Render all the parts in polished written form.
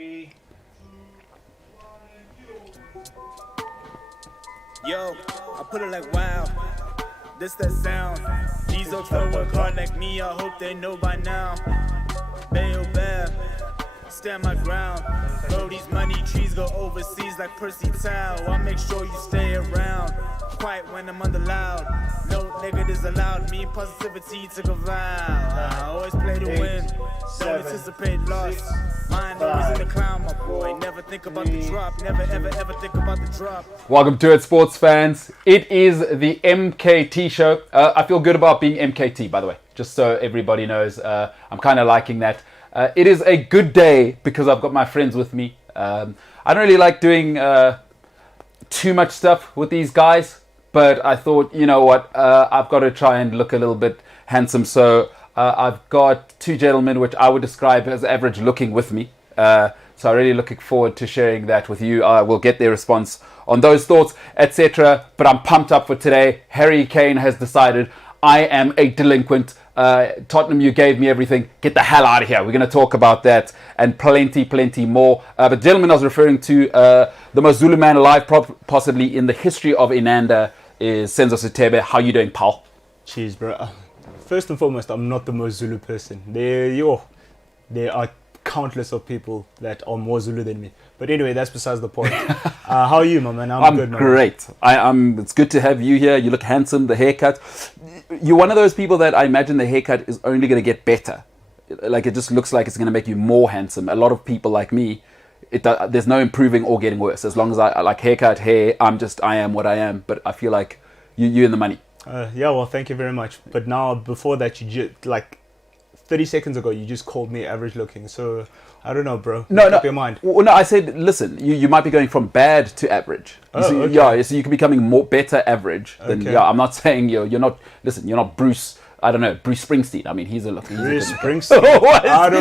Yo, I put it like wow, this that sound. These oaks don't work hard like me, I hope they know by now. Bayo bad, stand my ground. Bro, these money trees go overseas like Percy Tau. I make sure you stay around, quiet when I'm under loud. No negatives allowed, me and positivity took a vow. I always play to win, don't anticipate loss. Mine always in the clown, my boy. Never think about the drop, never ever ever think about the drop. Welcome to it, sports fans. It is the MKT Show. I feel good about being MKT, by the way, just so everybody knows. I'm kind of liking that. It is a good day because I've got my friends with me. I don't really like doing too much stuff with these guys, but I thought, you know what, I've got to try and look a little bit handsome. So I've got two gentlemen which I would describe as average looking with me. So I'm really looking forward to sharing that with you. We'll get their response on those thoughts, etc. But I'm pumped up for today. Harry Kane has decided I am a delinquent. Tottenham, you gave me everything. Get the hell out of here. We're going to talk about that and plenty more. But gentlemen, I was referring to the most Zulu man alive, possibly in the history of Inanda, is Senzo Sitebe. How you doing, pal? Cheers, bro. First and foremost, I'm not the most Zulu person. There are countless of people that are more Zulu than me. But anyway, that's besides the point. How are you, my man? I'm good, man. Great. It's good to have you here. You look handsome. The haircut. You're one of those people that I imagine the haircut is only going to get better. Like, it just looks like it's going to make you more handsome. A lot of people like me, there's no improving or getting worse. As long as I like haircut, hair, I am what I am. But I feel like you in the money. Yeah, well, thank you very much. But now, before that, you just, like 30 seconds ago, you just called me average looking. So, I don't know, bro. No. Make up your mind. Well, no, I said, listen, you might be going from bad to average. Okay. Yeah, so you could be becoming better average than, Okay. yeah, I'm not saying you're not, listen, you're not Bruce, I don't know, Bruce Springsteen. I mean, he's a Bruce good Springsteen. Out of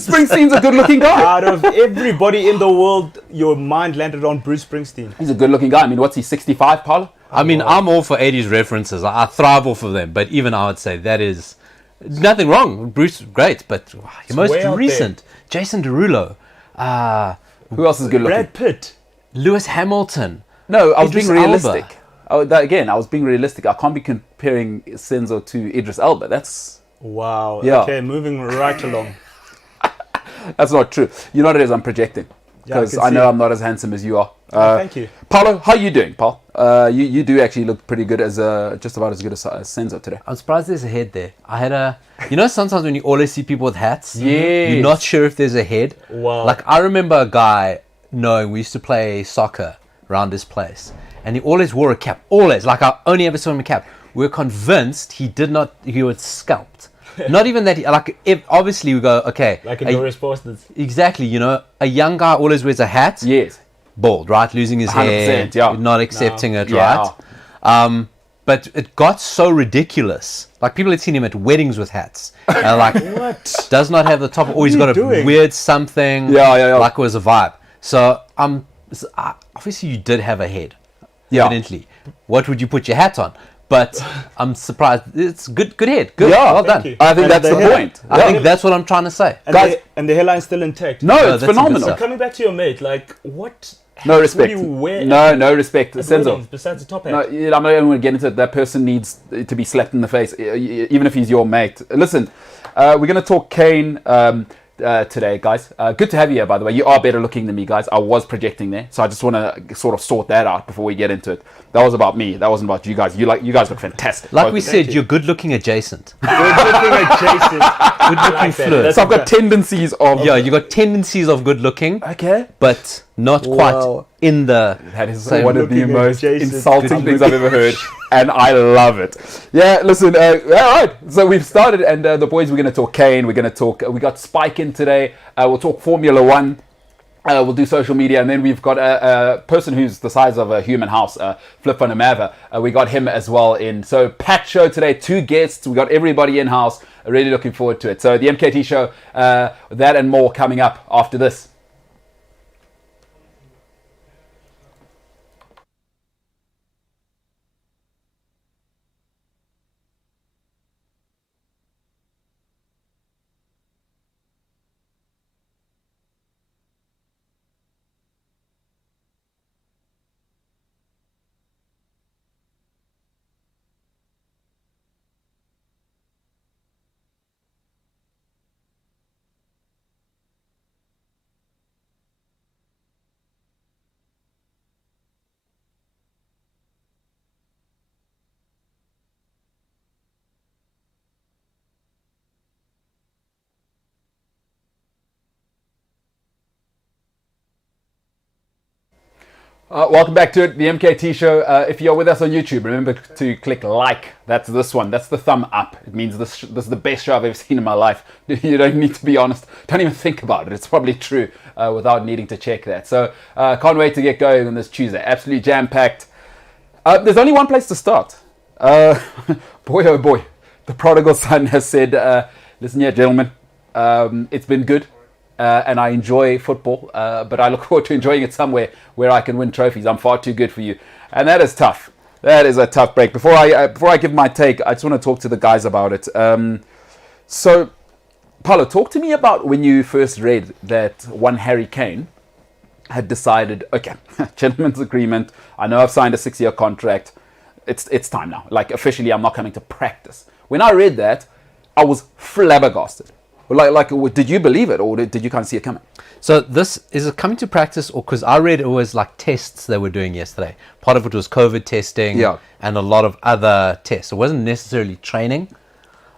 Springsteen's a good looking guy. Out of everybody in the world, your mind landed on Bruce Springsteen. He's a good looking guy. I mean, what's he, 65, Paulo? I mean, I'm all for 80s references. I thrive off of them. But even I would say that is nothing wrong. Bruce, great. But your most way out recent, Jason Derulo. Who else is good looking? Brad Pitt. Lewis Hamilton. No, I was Idris being realistic. Elba. Again, I was being realistic. I can't be comparing Senzo to Idris Elba. That's Wow. Yeah. Okay, moving right along. not true. You know what it is? I'm projecting. Yeah, I Because can I know see. I'm not as handsome as you are. Thank you. Paulo, how you doing, Paul? You do actually look pretty good, as just about as good as Senzo today. I'm surprised there's a head there. I had sometimes when you always see people with hats, Yes. you're not sure if there's a head. Wow. Like, I remember a guy knowing we used to play soccer around this place, and he always wore a cap. Always. Like, I only ever saw him in a cap. We were convinced he was scalped. Not even that, obviously we go, okay. Like in Glorious Bastards. Exactly, a young guy always wears a hat. Yes. Bald, right? Losing his hair, 100%, yeah. not accepting it, Yeah. right? But it got so ridiculous. Like, people had seen him at weddings with hats. And like, What? does not have the top, or he's are got you a doing? weird something. Yeah. Like it was a vibe. So, obviously you did have a head. Yeah. Evidently. What would you put your hat on? But I'm surprised. It's good head. Good. Yeah, well thank done. you. I think And that's the hair- point. I think that's what I'm trying to say. And, Guys- and the hairline's still intact. No, No, it's that's a good phenomenal. stuff. Coming back to your mate, like, what No hats respect. would you wear No respect. at Senzo. weddings besides the top hat? No, I'm not even going to get into it. That person needs to be slapped in the face, even if he's your mate. Listen, we're going to talk Kane today, guys. Good to have you here, by the way. You are better looking than me, guys. I was projecting there, so I just want to sort of sort that out before we get into it. That was about me. That wasn't about you guys. You guys look fantastic. Like Both we of you. said, you're good looking adjacent. Good looking adjacent. Good looking that. flirt. So I've got tendencies of... Yeah, you got tendencies of good looking, Okay. but not quite Wow. in the. That is same. one of the Looking most adjacent. insulting Good things I've ever heard, and I love it. Yeah, listen, all right, so we've started, and the boys, we're going to talk Kane, we're going to talk, we got Spike in today, we'll talk Formula One, we'll do social media, and then we've got a person who's the size of a human house, Flip van der Merwe. We got him as well in. So packed show today, 2 guests, we got everybody in house, really looking forward to it. So the MKT show, that and more coming up after this. Welcome back to it, the MKT Show. If you're with us on YouTube, remember to click like. That's this one. That's the thumb up. It means this is the best show I've ever seen in my life. You don't need to be honest. Don't even think about it. It's probably true without needing to check that. So can't wait to get going on this Tuesday. Absolutely jam-packed. There's only one place to start. Boy, oh boy. The prodigal son has said, listen here, gentlemen, it's been good. And I enjoy football, but I look forward to enjoying it somewhere where I can win trophies. I'm far too good for you, and that is tough. That is a tough break. Before I give my take, I just want to talk to the guys about it. So, Paulo, talk to me about when you first read that one Harry Kane had decided, okay, gentleman's agreement. I know I've signed a 6-year contract. It's time now. Like officially, I'm not coming to practice. When I read that, I was flabbergasted. Like, did you believe it, or did you kind of see it coming? So this is it coming to practice, or because I read it was like tests they were doing yesterday. Part of it was COVID testing, and a lot of other tests. It wasn't necessarily training.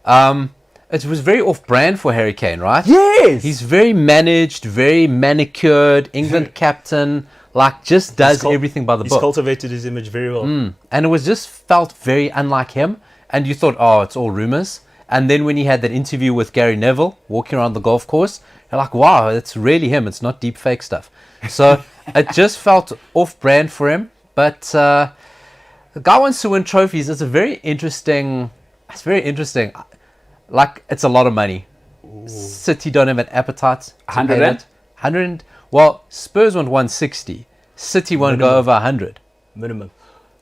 It was very off-brand for Harry Kane, right? Yes, he's very managed, very manicured, England captain. Like just does everything by the book. He's cultivated his image very well, and it was just felt very unlike him. And you thought, oh, it's all rumors. And then when he had that interview with Gary Neville walking around the golf course, you're like, wow, it's really him. It's not deep fake stuff. So it just felt off-brand for him. But the guy wants to win trophies. It's very interesting. Like, it's a lot of money. Ooh. City don't have an appetite. 100? Well, Spurs want 160. City won't go over 100. Minimum.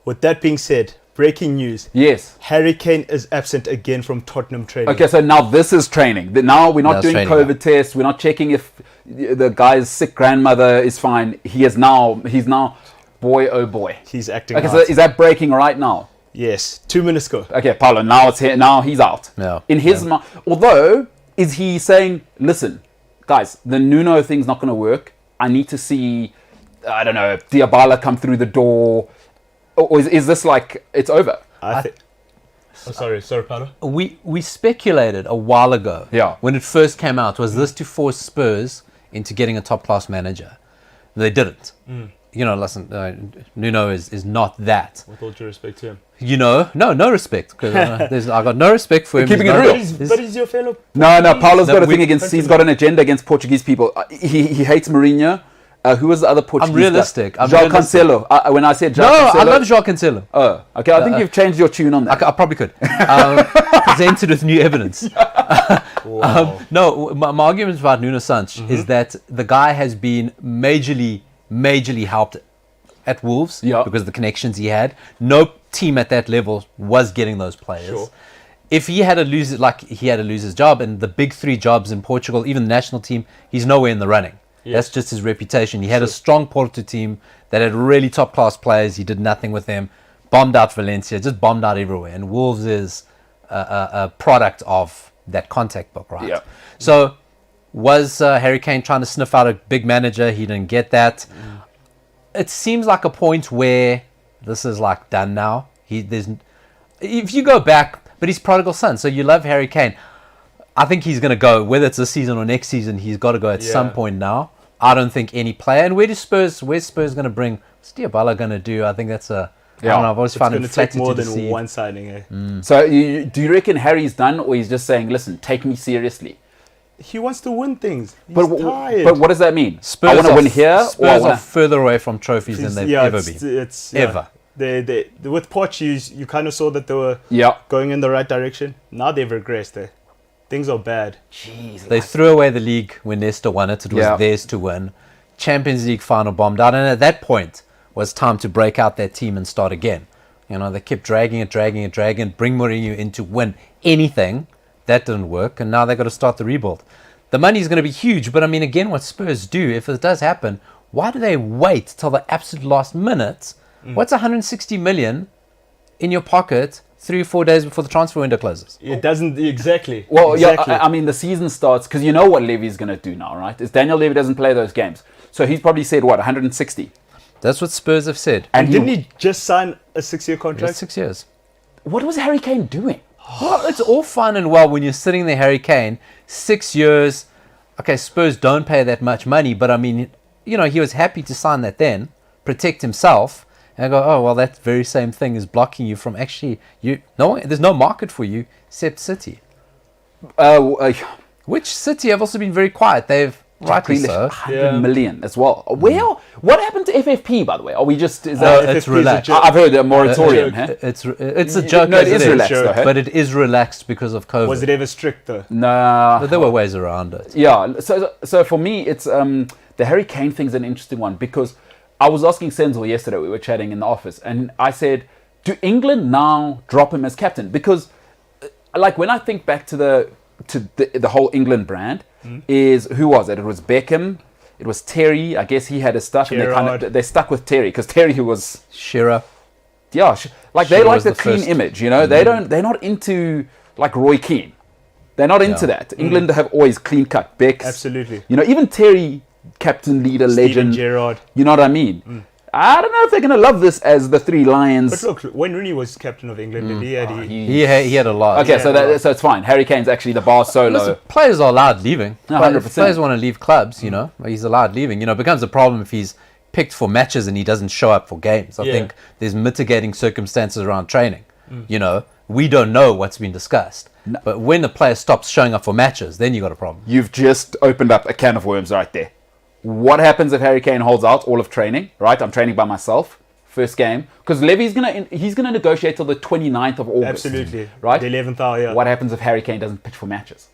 With that being said, breaking news. Yes. Harry Kane is absent again from Tottenham training. Okay, so now this is training. Now we're not doing COVID tests. We're not checking if the guy's sick grandmother is fine. He's now, boy, oh boy. He's acting Okay, out. so is that breaking right now? Yes, 2 minutes ago. Okay, Paulo, now it's here. Now he's out. Yeah. In his mind, although, is he saying, listen, guys, the Nuno thing's not going to work. I need to see, I don't know, Diabala come through the door. Or is this like it's over? Sorry, Paulo. We speculated a while ago, when it first came out, was this to force Spurs into getting a top-class manager? They didn't. You know, listen, Nuno is not that. With all due respect to him. You know, no respect, because I got no respect for him. Keeping it real. But he's your fellow. No, Paulo's got a thing against. He's got an agenda against Portuguese people. He hates Mourinho. Who was the other Portuguese I'm realistic. guy? João Cancelo. When I said João Cancelo. I love João Cancelo. Oh, okay. I think you've changed your tune on that. I probably could. Presented with new evidence. No, my argument about Nuno Santos is that the guy has been majorly helped at Wolves because of the connections he had. No team at that level was getting those players. Sure. If he had to lose his job, and the big 3 jobs in Portugal, even the national team, he's nowhere in the running. Yes. That's just his reputation. He had a strong Porto team that had really top-class players. He did nothing with them. Bombed out Valencia, just bombed out everywhere. And Wolves is a product of that contact book, right? Yeah. So was Harry Kane trying to sniff out a big manager? He didn't get that. It seems like a point where this is like done now. If you go back, but he's prodigal son, so you love Harry Kane. I think he's going to go, whether it's this season or next season, he's got to go at some point now. I don't think any player. And where's Spurs going to bring? What's Diabala going to do? I think that's I don't know. I've always found it flattered more to than deceive. one signing. Eh? So do you reckon Harry's done, or he's just saying, listen, take me seriously? He wants to win things. He's tired. But what does that mean? Spurs I want to win here. Spurs are further away from trophies than they've ever been. Ever. They with Poch, you kind of saw that they were going in the right direction. Now they've regressed. Things are bad. Jeez, they threw away the league when Leicester won it. It was theirs to win. Champions League final bombed out, and at that point was time to break out that team and start again. You know, they kept dragging it, bring Mourinho in to win anything. That didn't work, and now they've got to start the rebuild. The money's going to be huge, but I mean, again, what Spurs do, if it does happen, why do they wait till the absolute last minute? What's 160 million in your pocket 3 or 4 days before the transfer window closes? It doesn't exactly. Well, I mean, the season starts because you know what Levy's going to do now, right? Is Daniel Levy doesn't play those games, so he's probably said what 160. That's what Spurs have said. And didn't he just sign a 6-year contract? 6 years. What was Harry Kane doing? Well, it's all fun and well when you're sitting there, Harry Kane, 6 years. Okay, Spurs don't pay that much money, but I mean, you know, he was happy to sign that then. protect himself. And I go, oh well, that very same thing is blocking you from actually there's no market for you except City. Which City have also been very quiet. They've rightly so. 100 million as well. What happened to FFP, by the way? Are we just... Is No, that, it's relaxed. I've heard a moratorium. It's a joke. No, it is relaxed, though, but it is relaxed because of COVID. Was it ever strict though? Nah. But there were ways around it. Yeah. So for me, it's the Harry Kane thing's an interesting one because I was asking Senzo yesterday. We were chatting in the office, and I said, "Do England now drop him as captain?" Because, like, when I think back to the whole England brand, is who was it? It was Beckham. It was Terry. I guess he had his stuff, and they stuck with Terry because Terry who was Shearer. Yeah, they Shearer like was the the clean first. image. You know, they're not into like Roy Keane. They're not into that. England have always clean cut Becks. Absolutely. You know, even Terry, captain, leader, Steven legend. Gerrard. You know what I mean? I don't know if they're going to love this as the Three Lions. But look, when Rooney was captain of England, he He had a lot. Okay, Yeah, so it's fine. Harry Kane's actually the bar solo. Listen, players are allowed leaving. No, But 100%. if players want to leave clubs, you know, he's allowed leaving. You know, it becomes a problem if he's picked for matches and he doesn't show up for games. I think there's mitigating circumstances around training. You know, we don't know what's been discussed. But when a player stops showing up for matches, then you got a problem. You've just opened up a can of worms right there. What happens if Harry Kane holds out all of training? Right, I'm training by myself. First game, because Levy's gonna negotiate till the 29th of August. Absolutely. Right. The 11th hour. Yeah. What happens if Harry Kane doesn't pitch for matches?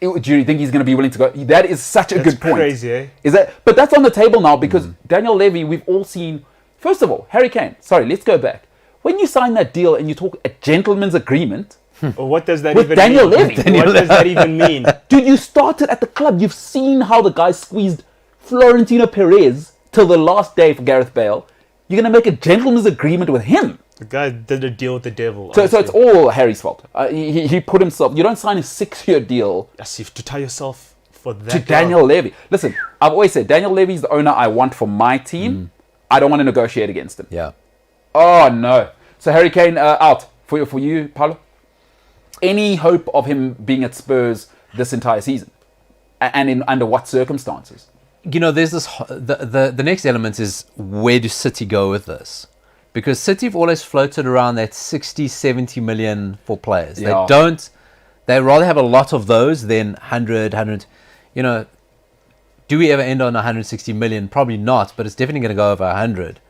Do you think he's going to be willing to go? That is such a That's good point. crazy, eh? Is that? But that's on the table now because Daniel Levy. We've all seen. First of all, Harry Kane. Sorry, let's go back. When you sign that deal and you talk a gentleman's agreement Or what does that with even Daniel mean? Levy, What does that even mean? dude, you started at the club. You've seen how the guy squeezed Florentino Perez till the last day for Gareth Bale. You're going to make a gentleman's agreement with him. The guy did a deal with the devil. So it's all Harry's fault. He put himself... You don't sign a 6-year deal As if to tie yourself for that. to Daniel Levy. Listen, I've always said, Daniel Levy's the owner I want for my team. I don't want to negotiate against him. Yeah. Oh, no. So Harry Kane out. For you, Paulo? Any hope of him being at Spurs this entire season? And under what circumstances? You know, there's this. The next element is where do City go with this? Because City have always floated around that 60, 70 million for players. Yeah. They rather have a lot of those than 100. You know, do we ever end on 160 million? Probably not, but it's definitely going to go over 100.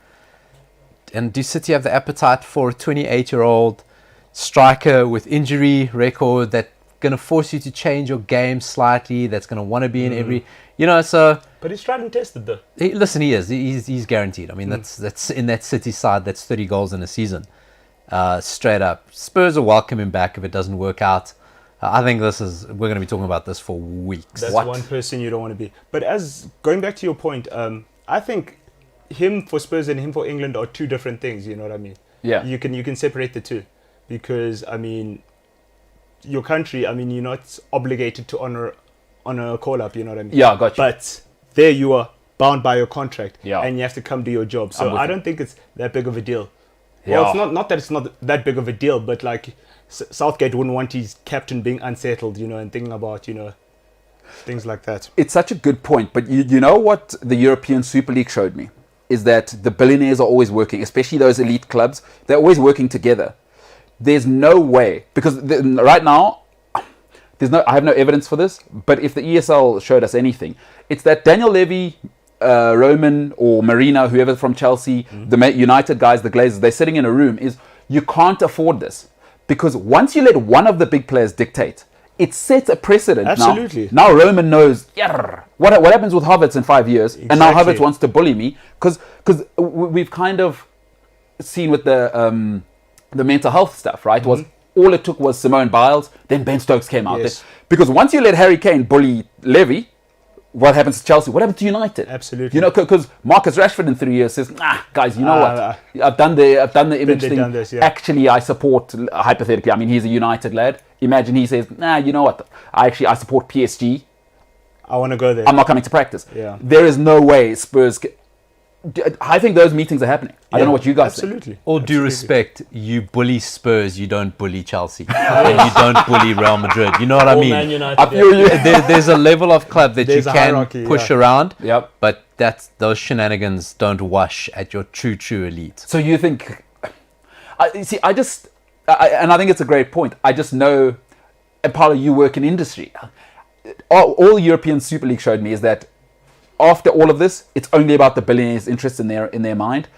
And do City have the appetite for a 28-year-old striker with injury record that's going to force you to change your game slightly, that's going to want to be in every... You know, so... But he's tried and tested though. Listen, he is. He's guaranteed. I mean, that's in that City side. That's 30 goals in a season, straight up. Spurs will welcome him back if it doesn't work out. I think we're going to be talking about this for weeks. That's one person you don't want to be. But going back to your point, I think him for Spurs and him for England are two different things. You know what I mean? Yeah. You can separate the two, because I mean, your country. I mean, you're not obligated to honor a call up. You know what I mean? Yeah, got you. But there you are bound by your contract, Yeah. and you have to come do your job. So I'm with I you. don't think it's that big of a deal. Yeah. Well, it's not that it's not that big of a deal, but like Southgate wouldn't want his captain being unsettled, you know, and thinking about, you know, things like that. It's such a good point, but you know what the European Super League showed me? Is that the billionaires are always working, especially those elite clubs. They're always working together. There's no way, because right now, I have no evidence for this, but if the ESL showed us anything, it's that Daniel Levy, Roman or Marina, whoever from Chelsea, the United guys, the Glazers, they're sitting in a room, is you can't afford this. Because once you let one of the big players dictate, it sets a precedent. Absolutely. Now Roman knows, what happens with Havertz in 5 years, and now Exactly. Havertz wants to bully me, because we've kind of seen with the mental health stuff, right? Was all it took was Simone Biles, then Ben Stokes came out. Yes. Because once you let Harry Kane bully Levy, what happens to Chelsea? What happens to United? Absolutely. You know, because Marcus Rashford in 3 years says, guys, you know what? I've done the image there, thing. done this, yeah. Actually, I support, hypothetically, I mean, he's a United lad. Imagine he says, you know what? I support PSG. I want to go there. I'm not coming to practice. Yeah. There is no way Spurs... I think those meetings are happening. I don't know what you guys think. Absolutely. All due respect, you bully Spurs, you don't bully Chelsea, and you don't bully Real Madrid. You know what I Or mean? Man United. I feel you. There's a level of club that There's you a can hierarchy, push yeah. around, Yep. but those shenanigans don't wash at your true elite. So you think? I just, and I think it's a great point. I just know, and Paolo, you work in industry. All European Super League showed me is that after all of this, it's only about the billionaires' interests in their mind.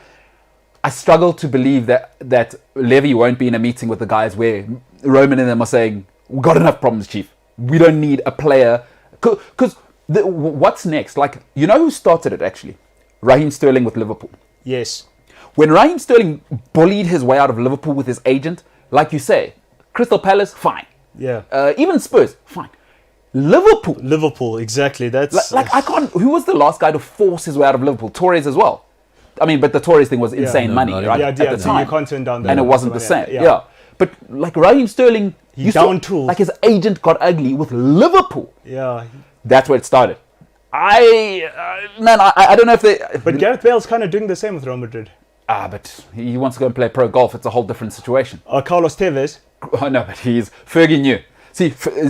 I struggle to believe that Levy won't be in a meeting with the guys where Roman and them are saying, "We've got enough problems, Chief. We don't need a player." Because what's next? Like, you know who started it actually? Raheem Sterling with Liverpool. Yes. When Raheem Sterling bullied his way out of Liverpool with his agent, like you say, Crystal Palace, fine. Yeah. Even Spurs, fine. Liverpool, exactly. That's like I can't. Who was the last guy to force his way out of Liverpool? Torres as well. I mean, but the Torres thing was insane No, money, not right? yeah, at yeah, the time, you can't turn down that. and it wasn't the same. Yeah. Yeah. But like Raheem Sterling, He you saw, down-tooled. like his agent got ugly with Liverpool. Yeah. That's where it started. I don't know if they. But Gareth Bale's kind of doing the same with Real Madrid. But he wants to go and play pro golf. It's a whole different situation. Carlos Tevez. Oh, no, but Fergie knew. See,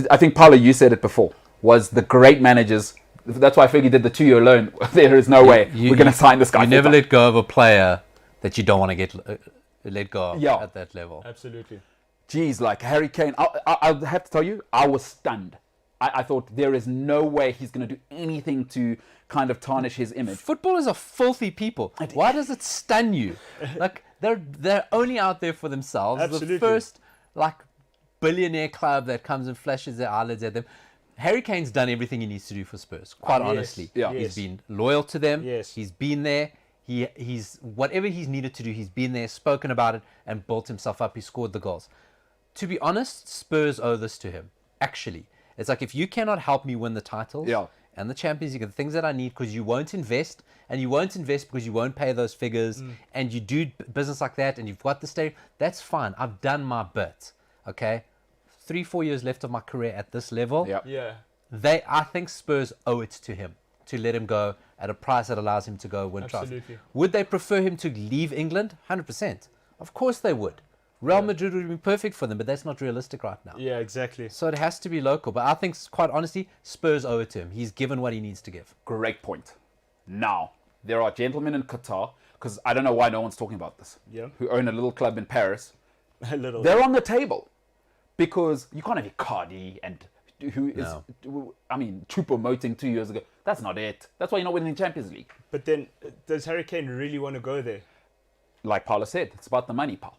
I think, Paolo, you said it before, was the great managers. That's why Fergie did the 2-year loan. There is no way we're going to sign this guy. You never full-time. let go of a player that you don't want to get let go of Yeah. at that level. Absolutely. Jeez, like Harry Kane. I have to tell you, I was stunned. I thought there is no way he's going to do anything to kind of tarnish his image. Footballers are filthy people. Why does it stun you? Like they're only out there for themselves. Absolutely. The first like billionaire club that comes and flashes their eyelids at them. Harry Kane's done everything he needs to do for Spurs. Quite Yes. honestly, Yeah. he's been loyal to them. Yes. He's been there. He's whatever he's needed to do. He's been there, spoken about it, and built himself up. He scored the goals. To be honest, Spurs owe this to him. Actually, it's like if you cannot help me win the titles Yeah. and the Champions League, the things that I need, because you won't invest, and you won't invest because you won't pay those figures, and you do business like that, and you've got the state. That's fine. I've done my bit. Okay, 3-4 years left of my career at this level. Yeah. Yeah. I think Spurs owe it to him to let him go at a price that allows him to go win trophies. Absolutely. Would they prefer him to leave England? 100%. Of course they would. Real Madrid would be perfect for them, but that's not realistic right now. Yeah, exactly. So it has to be local. But I think, quite honestly, Spurs owe it to him. He's given what he needs to give. Great point. Now, there are gentlemen in Qatar, because I don't know why no one's talking about this, Yeah. who own a little club in Paris. A little. They're on the table because you can't have Icardi and who is, I mean, Choupo-Moting 2 years ago. That's not it. That's why you're not winning the Champions League. But then, does Harry Kane really want to go there? Like Paolo said, it's about the money, pal.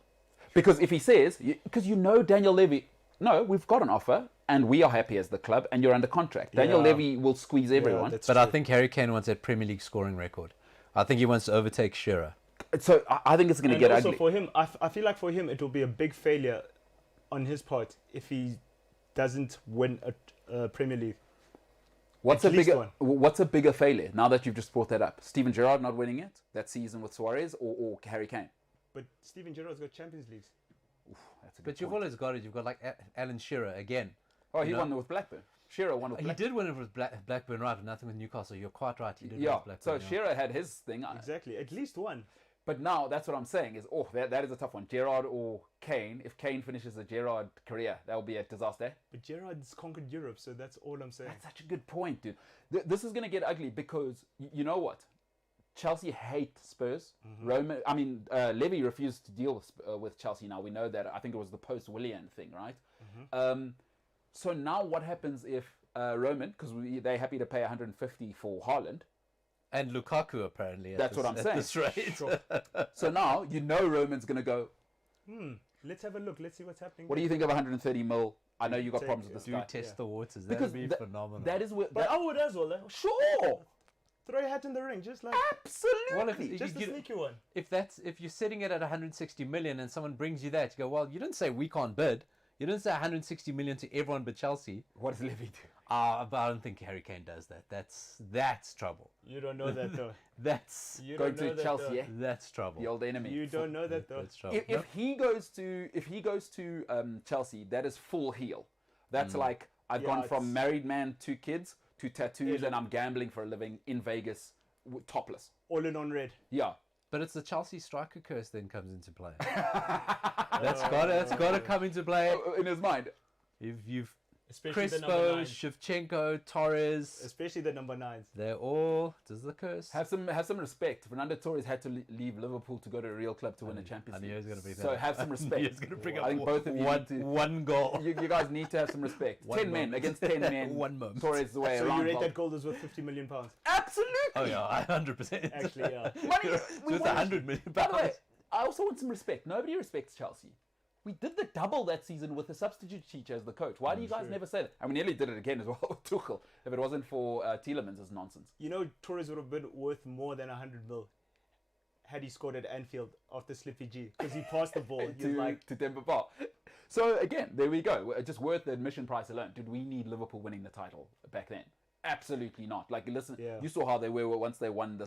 Because if he says, because you know Daniel Levy, no, we've got an offer and we are happy as the club and you're under contract. Daniel Yeah. Levy will squeeze everyone. that's But I true. think Harry Kane wants that Premier League scoring record. I think he wants to overtake Shearer. So I think it's going to And get also ugly. for him, I feel like for him it will be a big failure on his part if he doesn't win a Premier League. What's at a least bigger one. What's a bigger failure now that you've just brought that up? Steven Gerrard not winning it that season with Suarez or Harry Kane? But Steven Gerrard's got Champions Leagues. That's a good But you've point. always got it. You've got like Alan Shearer again. Oh, he you know? won with Blackburn. Shearer won with He Blackburn. did win it with Blackburn, right? But nothing with Newcastle. You're quite right. He did win Yeah, with so Blackburn. yeah. Shearer had his thing. Exactly, at least one. But now that's what I'm saying is, that is a tough one. Gerrard or Kane. If Kane finishes a Gerrard career, that will be a disaster. But Gerrard's conquered Europe, so that's all I'm saying. That's such a good point, dude. This is going to get ugly because you know what? Chelsea hate Spurs. Levy refused to deal with Chelsea now. We know that. I think it was the post-Willian thing, right? So now what happens if Roman, because they're happy to pay 150 for Haaland. And Lukaku, apparently. At That's this, what I'm at saying. This rate. So now you know Roman's going to go, Let's have a look. Let's see what's happening. what do you think of 130 mil? I know you got Take problems with this Do guy. test the waters. That Because would be that- phenomenal. That is where... But I would as well. Sure! Throw your hat in the ring, just like Absolutely! Well, if just a you- sneaky one. if you're sitting it at 160 million and someone brings you that, you go, well, you didn't say we can't bid. You didn't say 160 million to everyone but Chelsea. What does Levy do? But I don't think Harry Kane does that. That's trouble. You don't know that though. That's You Go don't know to that, Chelsea, though. yeah? that's trouble. The old enemy. You don't know that though. That's trouble. If he goes to Chelsea, that is full heel. That's like I've Yeah, gone from it's- married man, 2 kids to tattoos, Yeah. and I'm gambling for a living in Vegas topless. All in on red. Yeah. But it's the Chelsea striker curse then comes into play. That's got to come into play. In his mind. If you've Especially the number Crespo, 9. Shevchenko, Torres, Especially the number 9s. they're all. Does the curse? Have some respect. Fernando Torres had to leave Liverpool to go to a real club to win a Champions I knew League. he was going to bring that So up. have some I respect. knew he was going to bring I think up both of you need to. one goal. You guys need to have some respect. One 10 men moment. against 10 men. One moment. Torres is the way So around. you rate that goal as worth £50 million? Absolutely. Oh yeah, 100%. Actually, yeah. Money. So it's 100 million By the way, pounds. I also want some respect. Nobody respects Chelsea. We did the double that season with a substitute teacher as the coach. Why do you guys never say that? And we nearly did it again as well with Tuchel. If it wasn't for Tielemans' nonsense. You know, Torres would have been worth more than 100 mil had he scored at Anfield after Slippy G, because he passed the ball. He was like, to Demba Ba. So again, there we go. Just worth the admission price alone. Did we need Liverpool winning the title back then? Absolutely not. Like, listen, Yeah. you saw how they were once they won the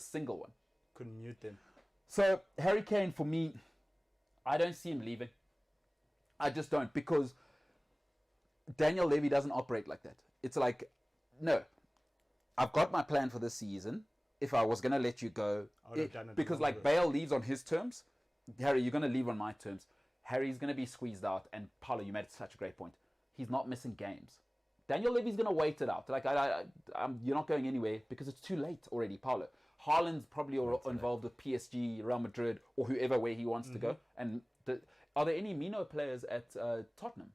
single one. couldn't mute them. So Harry Kane, for me, I don't see him leaving. I just don't, because Daniel Levy doesn't operate like that. It's like, no, I've got my plan for this season. If I was going to let you go, I would have done it because longer. like Bale leaves on his terms, Harry, you're going to leave on my terms. Harry's going to be squeezed out, and Paulo, you made such a great point. He's not missing games. Daniel Levy's going to wait it out. Like, you're not going anywhere because it's too late already, Paulo. Haaland's probably involved with PSG, Real Madrid, or whoever where he wants to go. And are there any Mino players at Tottenham?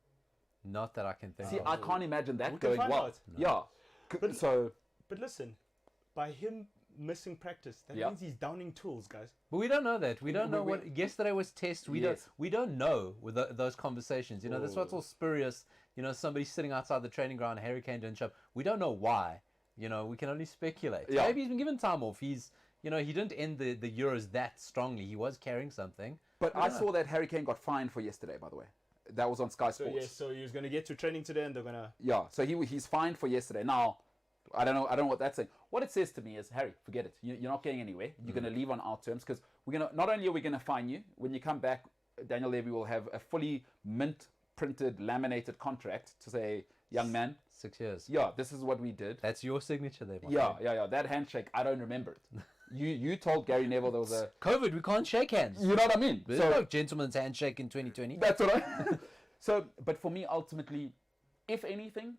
Not that I can think See, of. I can't imagine that We can going find well. out. Yeah. But- So, But listen, by him missing practice, that Yeah. means he's downing tools, guys. But we don't know that. We don't know we- what. Yesterday was test. Yes. We don't know with those conversations. You know, that's what's all spurious. You know, somebody sitting outside the training ground, Harry Kane didn't show up. We don't know why. You know, we can only speculate. Yeah. Maybe he's been given time off. He's, you know, he didn't end the Euros that strongly. He was carrying something. but We I don't know. saw that Harry Kane got fined for yesterday, by the way. That was on Sky So Sports. yes, so he was going to get to training today, and they're going to. Yeah, so he's fined for yesterday. Now, I don't know what that's saying. What it says to me is, Harry, forget it. You're not getting anywhere. You're going to leave on our terms, because we're going to. Not only are we going to fine you, when you come back, Daniel Levy will have a fully printed, laminated contract to say, young man, 6 years. yeah, this is what we did. That's your signature there. my Yeah, friend. yeah. That handshake, I don't remember it. You told Gary Neville there was a. COVID, we can't shake hands. You know what I mean? There's no gentleman's handshake in 2020. That's what I. So, but for me, ultimately, if anything,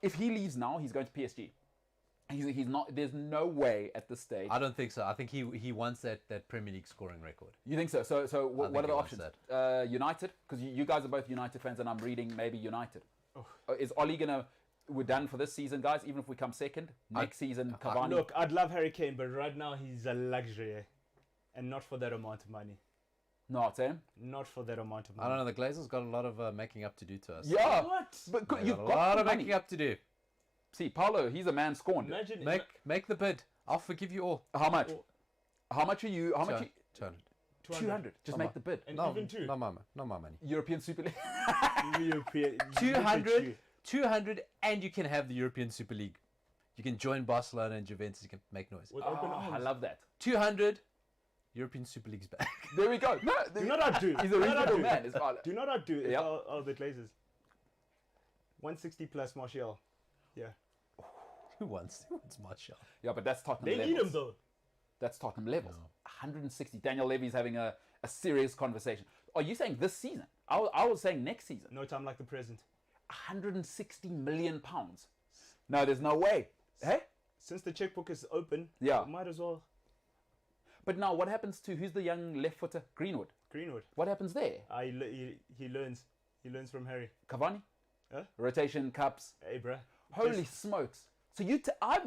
if he leaves now, he's going to PSG. He's not. There's no way at this stage. I don't think so. I think he wants that Premier League scoring record. You think so? So what think are the he wants options? United, because you guys are both United fans, and I'm reading maybe United. Is Oli gonna? We're done for this season, guys. Even if we come second next season, Cavani. Look, I'd love Harry Kane, but right now he's a luxury, and not for that amount of money. No, Sam. Not for that amount of money. I don't know. The Glazers got a lot of making up to do to us. Yeah. What? But They you've got a got lot the of money. making up to do. See, Paulo, he's a man scorned. Imagine. Make the bid. I'll forgive you all. How much? Oh. How much are you? How much? 200. 200. Just Come make on. the bid. And No, even two. not my money. European Super League. 200, and you can have the European Super League. You can join Barcelona and Juventus. You can make noise. With open Oh, arms. I love that. 200, European Super League's back. There we go. No, Do not outdo. he's a Do not reasonable outdo. man. It's Paulo. Do not outdo Yep. all the Glazers. 160 plus Martial. Yeah. Who wants Martial? Yeah, but that's Tottenham They levels. need him though. That's Tottenham levels. 160. Daniel Levy's having a serious conversation. Are you saying this season? I was saying next season. No time like the present. 160 million pounds. No, there's no way. Hey? Since the checkbook is open, Yeah. might as well. But now what happens to, who's the young left footer? Greenwood. Greenwood. What happens there? He learns. He learns from Harry. Cavani? Huh? Rotation, cups. Hey, bruh. Holy smokes. So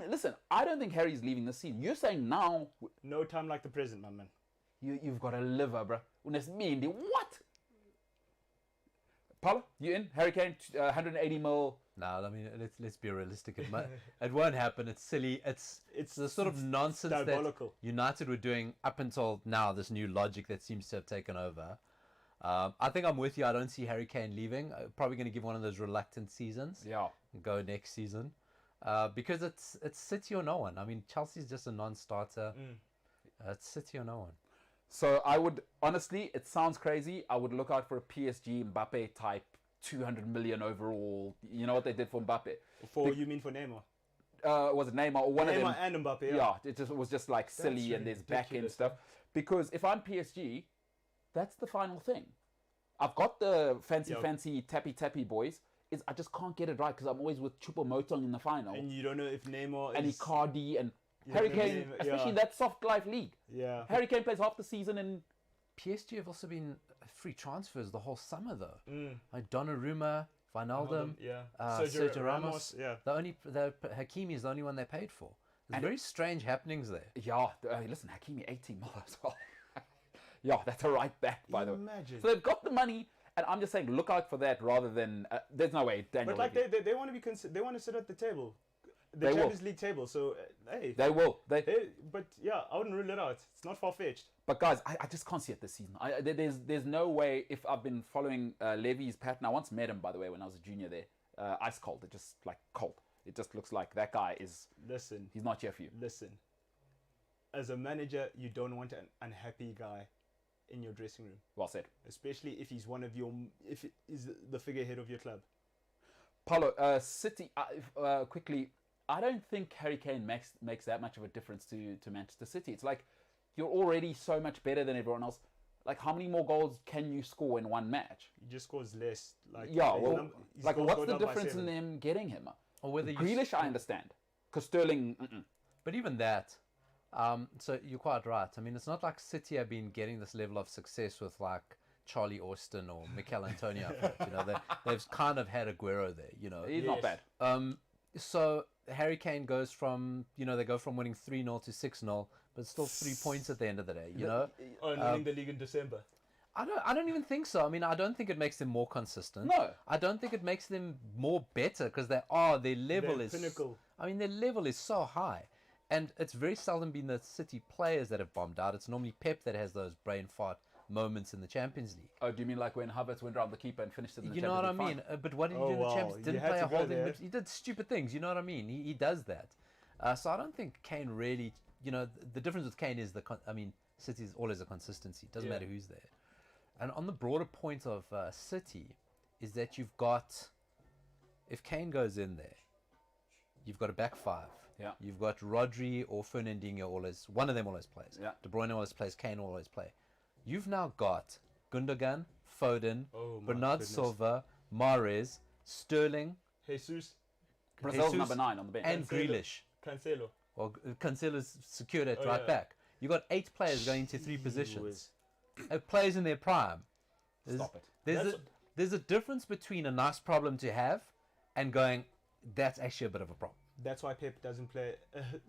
listen, I don't think Harry's leaving the scene. You're saying now, No time like the present, my man. you've got a liver, bro. What? Paulo, you in? Harry Kane, 180 mil. No, I mean let's be realistic. It won't happen. It's silly. It's the sort of nonsense diabolical. that United were doing up until now. This new logic that seems to have taken over. I think I'm with you. I don't see Harry Kane leaving. Probably going to give one of those reluctant seasons. Yeah. And go next season. Because it's City or no one. I mean, Chelsea's just a non-starter. It's City or no one. So I would, honestly, it sounds crazy. I would look out for a PSG Mbappe type 200 million overall. You know what they did for Mbappe? You mean for Neymar? was it Neymar or one of them? Neymar and Mbappe. Yeah, it was just like silly and there's back end ridiculous. stuff. Because if I'm PSG, that's the final thing. I've got the fancy tappy boys. I just can't get it right because I'm always with Choupo-Moting in the final. And you don't know if Neymar and is... Icardi and Yeah, Harry Kane, Neymar, especially in yeah. that soft life league. Yeah. Harry Kane plays half the season in... PSG have also been free transfers the whole summer though. Like Donnarumma, Wijnaldum, yeah. Sergio Ramos. Yeah. Hakimi is the only one they paid for. There's very strange happenings there. Yeah, listen, Hakimi, 18 mil as well. Yeah, that's a right back, by the way. Imagine. So they've got the money, and I'm just saying, look out for that rather than... there's no way Daniel... But like Levy- they want to be they want to sit at the table, the They will. Champions League table. So hey, They will. but yeah, I wouldn't rule it out. It's not far fetched. But guys, I just can't see it this season. There's no way, if I've been following Levy's pattern. I once met him, by the way, when I was a junior there. Ice cold. It just like cold. It just looks like that guy is... Listen, He's not here for you. listen. As a manager, you don't want an unhappy guy in your dressing room, Well said. especially if he's if it is the figurehead of your club. Paulo, City, quickly, I don't think Harry Kane makes that much of a difference to Manchester City. It's like, you're already so much better than everyone else. Like, how many more goals can you score in one match? He just scores less. Like Yeah, his well, his like, goals what's go the down by difference in 7. them getting him? Or whether you Grealish, I understand. Because Sterling, mm-mm. But even that, so you're quite right. I mean, it's not like City have been getting this level of success with like Charlie Austin or Mikel Antonio. You know, they've kind of had Aguero there. You know, He's not Yes. bad. so Harry Kane goes from they go from winning 3-0 to 6-0, but still 3 points at the end of the day. You know, Oh, and winning the league in December. I don't even think so. I mean, I don't think it makes them more consistent. No. I don't think it makes them more better because their level Their is pinnacle. I mean, their level is so high, and it's very seldom been the City players that have bombed out. It's normally Pep that has those brain fart moments in the Champions League. Oh, do you mean like when Havertz went around the keeper and finished it in the You know what I Champions League mean? final? But what did he Oh, do in the wow. Champions? You Didn't had play to a go holding. there. But he did stupid things. You know what I mean? He does that. So I don't think Kane really. The difference with Kane is City is always a consistency. It doesn't Yeah. matter who's there. And on the broader point of City, is that you've got, if Kane goes in there, you've got a back five. Yeah. You've got Rodri or Fernandinho one of them always plays. Yeah. De Bruyne always plays. Kane will always play. You've now got Gundogan, Foden, Oh, my Bernard goodness. Silva, Mahrez, Sterling, Jesus, Brazil's Jesus, number 9 on the bench. and Cancelo. Grealish. Cancelo. Well, Cancelo's secured at Oh, right yeah. back. You've got 8 players going into 3 positions. Jeez. Players in their prime. Stop it. There's a difference between a nice problem to have and going, that's actually a bit of a problem. That's why Pep doesn't play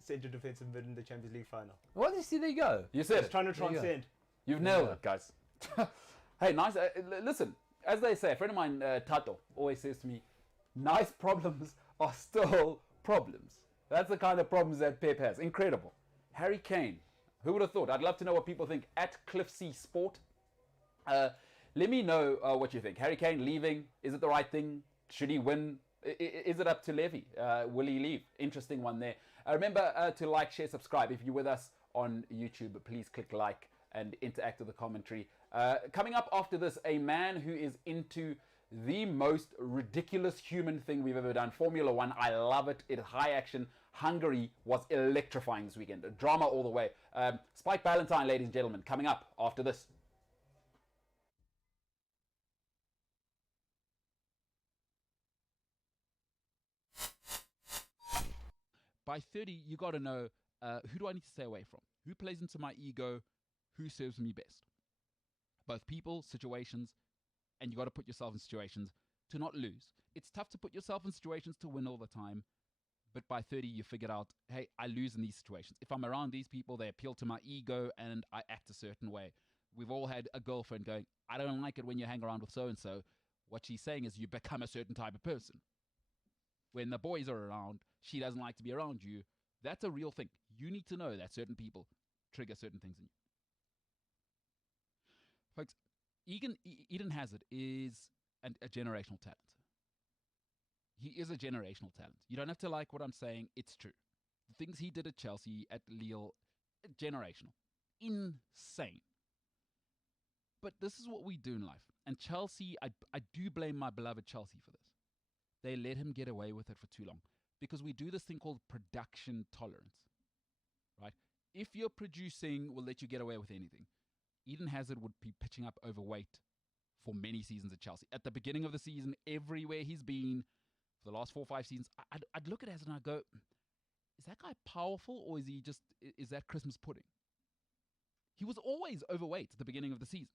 central defensive mid in the Champions League final. Well, you see, there you go. You said He's it. trying to There you go. transcend. You've nailed Yeah. it, guys. Hey, nice. Listen, as they say, a friend of mine, Tato, always says to me, nice problems are still problems. That's the kind of problems that Pep has. Incredible. Harry Kane. Who would have thought? I'd love to know what people think at Cliff C Sport. Let me know what you think. Harry Kane leaving, is it the right thing? Should he win? Is it up to Levy? Will he leave? Interesting one there. Remember to like, share, subscribe. If you're with us on YouTube, please click like and interact with the commentary. Coming up after this, a man who is into the most ridiculous human thing we've ever done. Formula One, I love it. It is high action. Hungary was electrifying this weekend. Drama all the way. Spike Valentine, ladies and gentlemen, coming up after this. By 30, you got to know, who do I need to stay away from? Who plays into my ego? Who serves me best? Both people, situations, and you got to put yourself in situations to not lose. It's tough to put yourself in situations to win all the time, but by 30, you figured out, hey, I lose in these situations. If I'm around these people, they appeal to my ego and I act a certain way. We've all had a girlfriend going, I don't like it when you hang around with so-and-so. What she's saying is you become a certain type of person. When the boys are around, she doesn't like to be around you. That's a real thing. You need to know that certain people trigger certain things in you. Folks, Eden Hazard is a generational talent. He is a generational talent. You don't have to like what I'm saying. It's true. The things he did at Chelsea, at Lille, generational. Insane. But this is what we do in life. And Chelsea, I do blame my beloved Chelsea for this. They let him get away with it for too long. because we do this thing called production tolerance, right? If you're producing, we'll let you get away with anything. Eden Hazard would be pitching up overweight for many seasons at Chelsea. At the beginning of the season, everywhere he's been for the last 4 or 5 seasons, I'd look at Hazard and I'd go, is that guy powerful, or is that Christmas pudding? He was always overweight at the beginning of the season.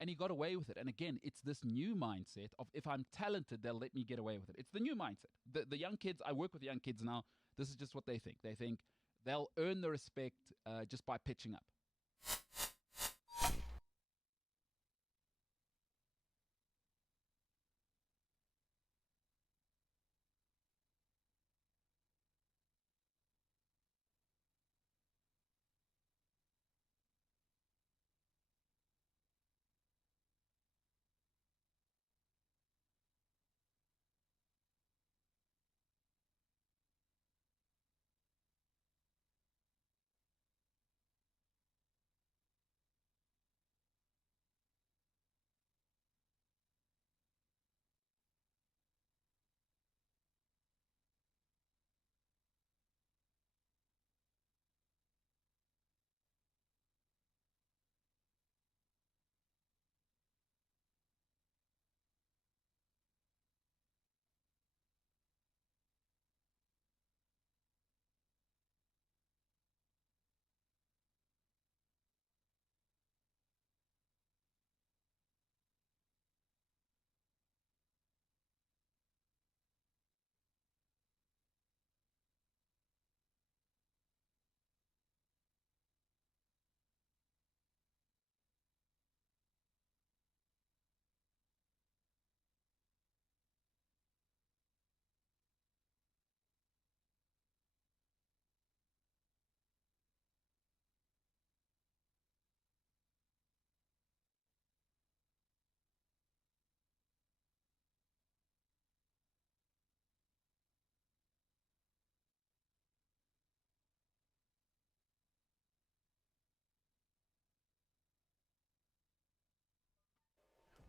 And he got away with it. And again, it's this new mindset of, if I'm talented, they'll let me get away with it. It's the new mindset. The young kids, I work with young kids now, this is just what they think. They think they'll earn the respect just by pitching up.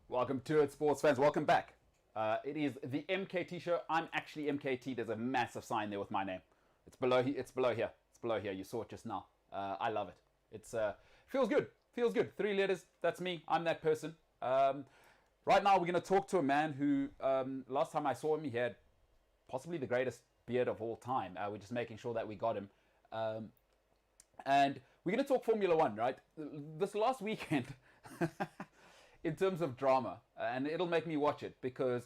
Welcome to it, sports fans. Welcome back. It is the MKT Show. I'm actually MKT. There's a massive sign there with my name. It's below. It's below here. It's below here. You saw it just now. I love it. It's feels good. Feels good. 3 letters. That's me. I'm that person. Right now, we're going to talk to a man who, last time I saw him, he had possibly the greatest beard of all time. We're just making sure that we got him. And we're going to talk Formula One, right? This last weekend, in terms of drama, and it'll make me watch it, because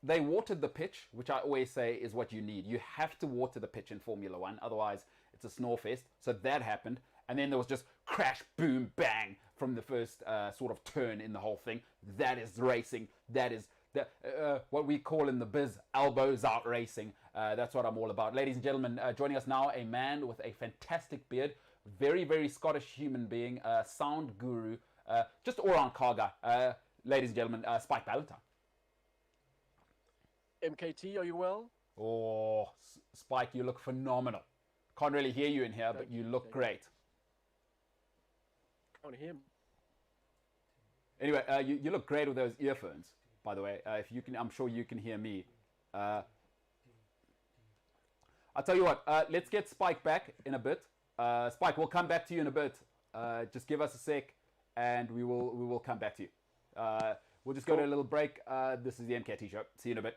they watered the pitch, which I always say is what you need. You have to water the pitch in Formula One, otherwise it's a snore fest. So that happened, and then there was just crash, boom, bang from the first sort of turn in the whole thing. That is racing. That is what we call in the biz elbows out racing. That's what I'm all about. Ladies and gentlemen, joining us now, a man with a fantastic beard, very, very Scottish human being, sound guru, just all-around car guy. Ladies and gentlemen, Spike Ballantyne. MKT, are you well? Oh, Spike, you look phenomenal. Can't really hear you in here, but you look great. Can't hear me. Anyway, you look great with those earphones, by the way. If you can, I'm sure you can hear me. I'll tell you what, let's get Spike back in a bit. Spike, we'll come back to you in a bit. Just give us a sec, and we will come back to you. We'll just go to a little break. This is the MKT Show. See you in a bit.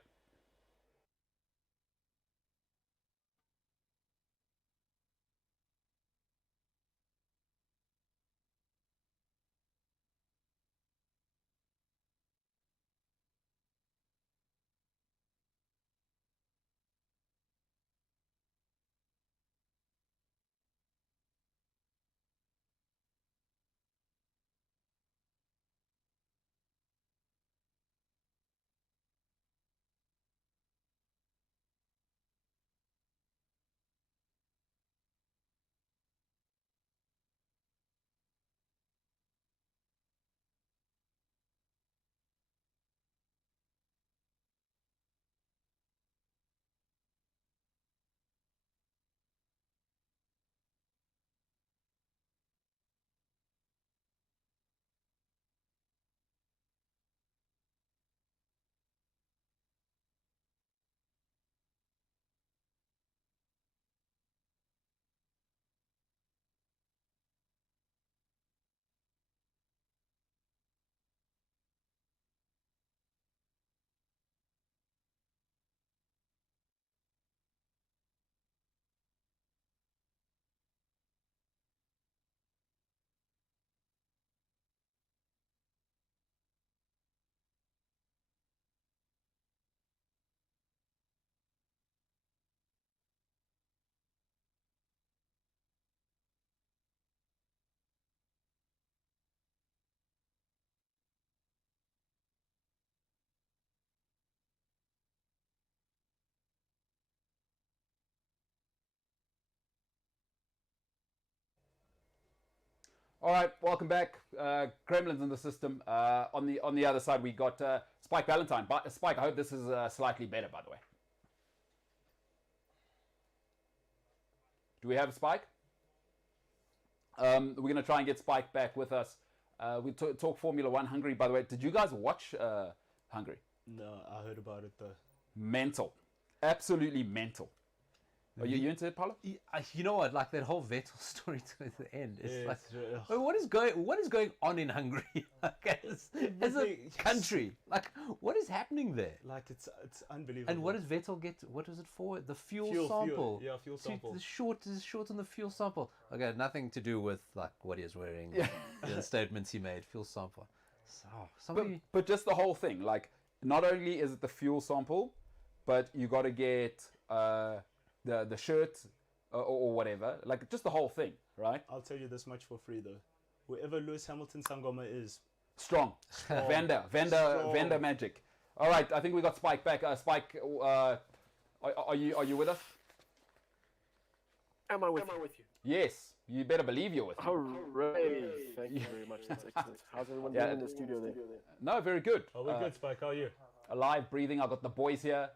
All right, welcome back. Gremlins in the system. On the other side, we got Spike Valentine. Spike, I hope this is slightly better, by the way. Do we have Spike? We're going to try and get Spike back with us. We talk Formula One Hungary, by the way. Did you guys watch Hungary? No, I heard about it though. Mental. Absolutely mental. Are you into it, Paulo? You know what? Like that whole Vettel story to the end. It's Yeah, like, what is going on in Hungary? Like, as a country, like what is happening there? Like it's unbelievable. And what does Vettel get? What was it for? The fuel sample. Yeah, fuel sample. The short on the fuel sample. Okay, nothing to do with like what he was wearing. The statements he made. Fuel sample. So somebody. But just the whole thing. Like, not only is it the fuel sample, but you got to get the shirt or whatever. Like, just the whole thing, right? I'll tell you this much for free though. Whoever Lewis Hamilton Sangoma is, Strong. Vanda magic. All right, I think we got Spike back. Spike, are you with us? Am I with you? Yes, you better believe you're with me. Hooray! Thank you very much. That's excellent. How's everyone doing in the studio there? No, very good. oh, we're good, Spike. How are you? Alive, breathing. I've got the boys here.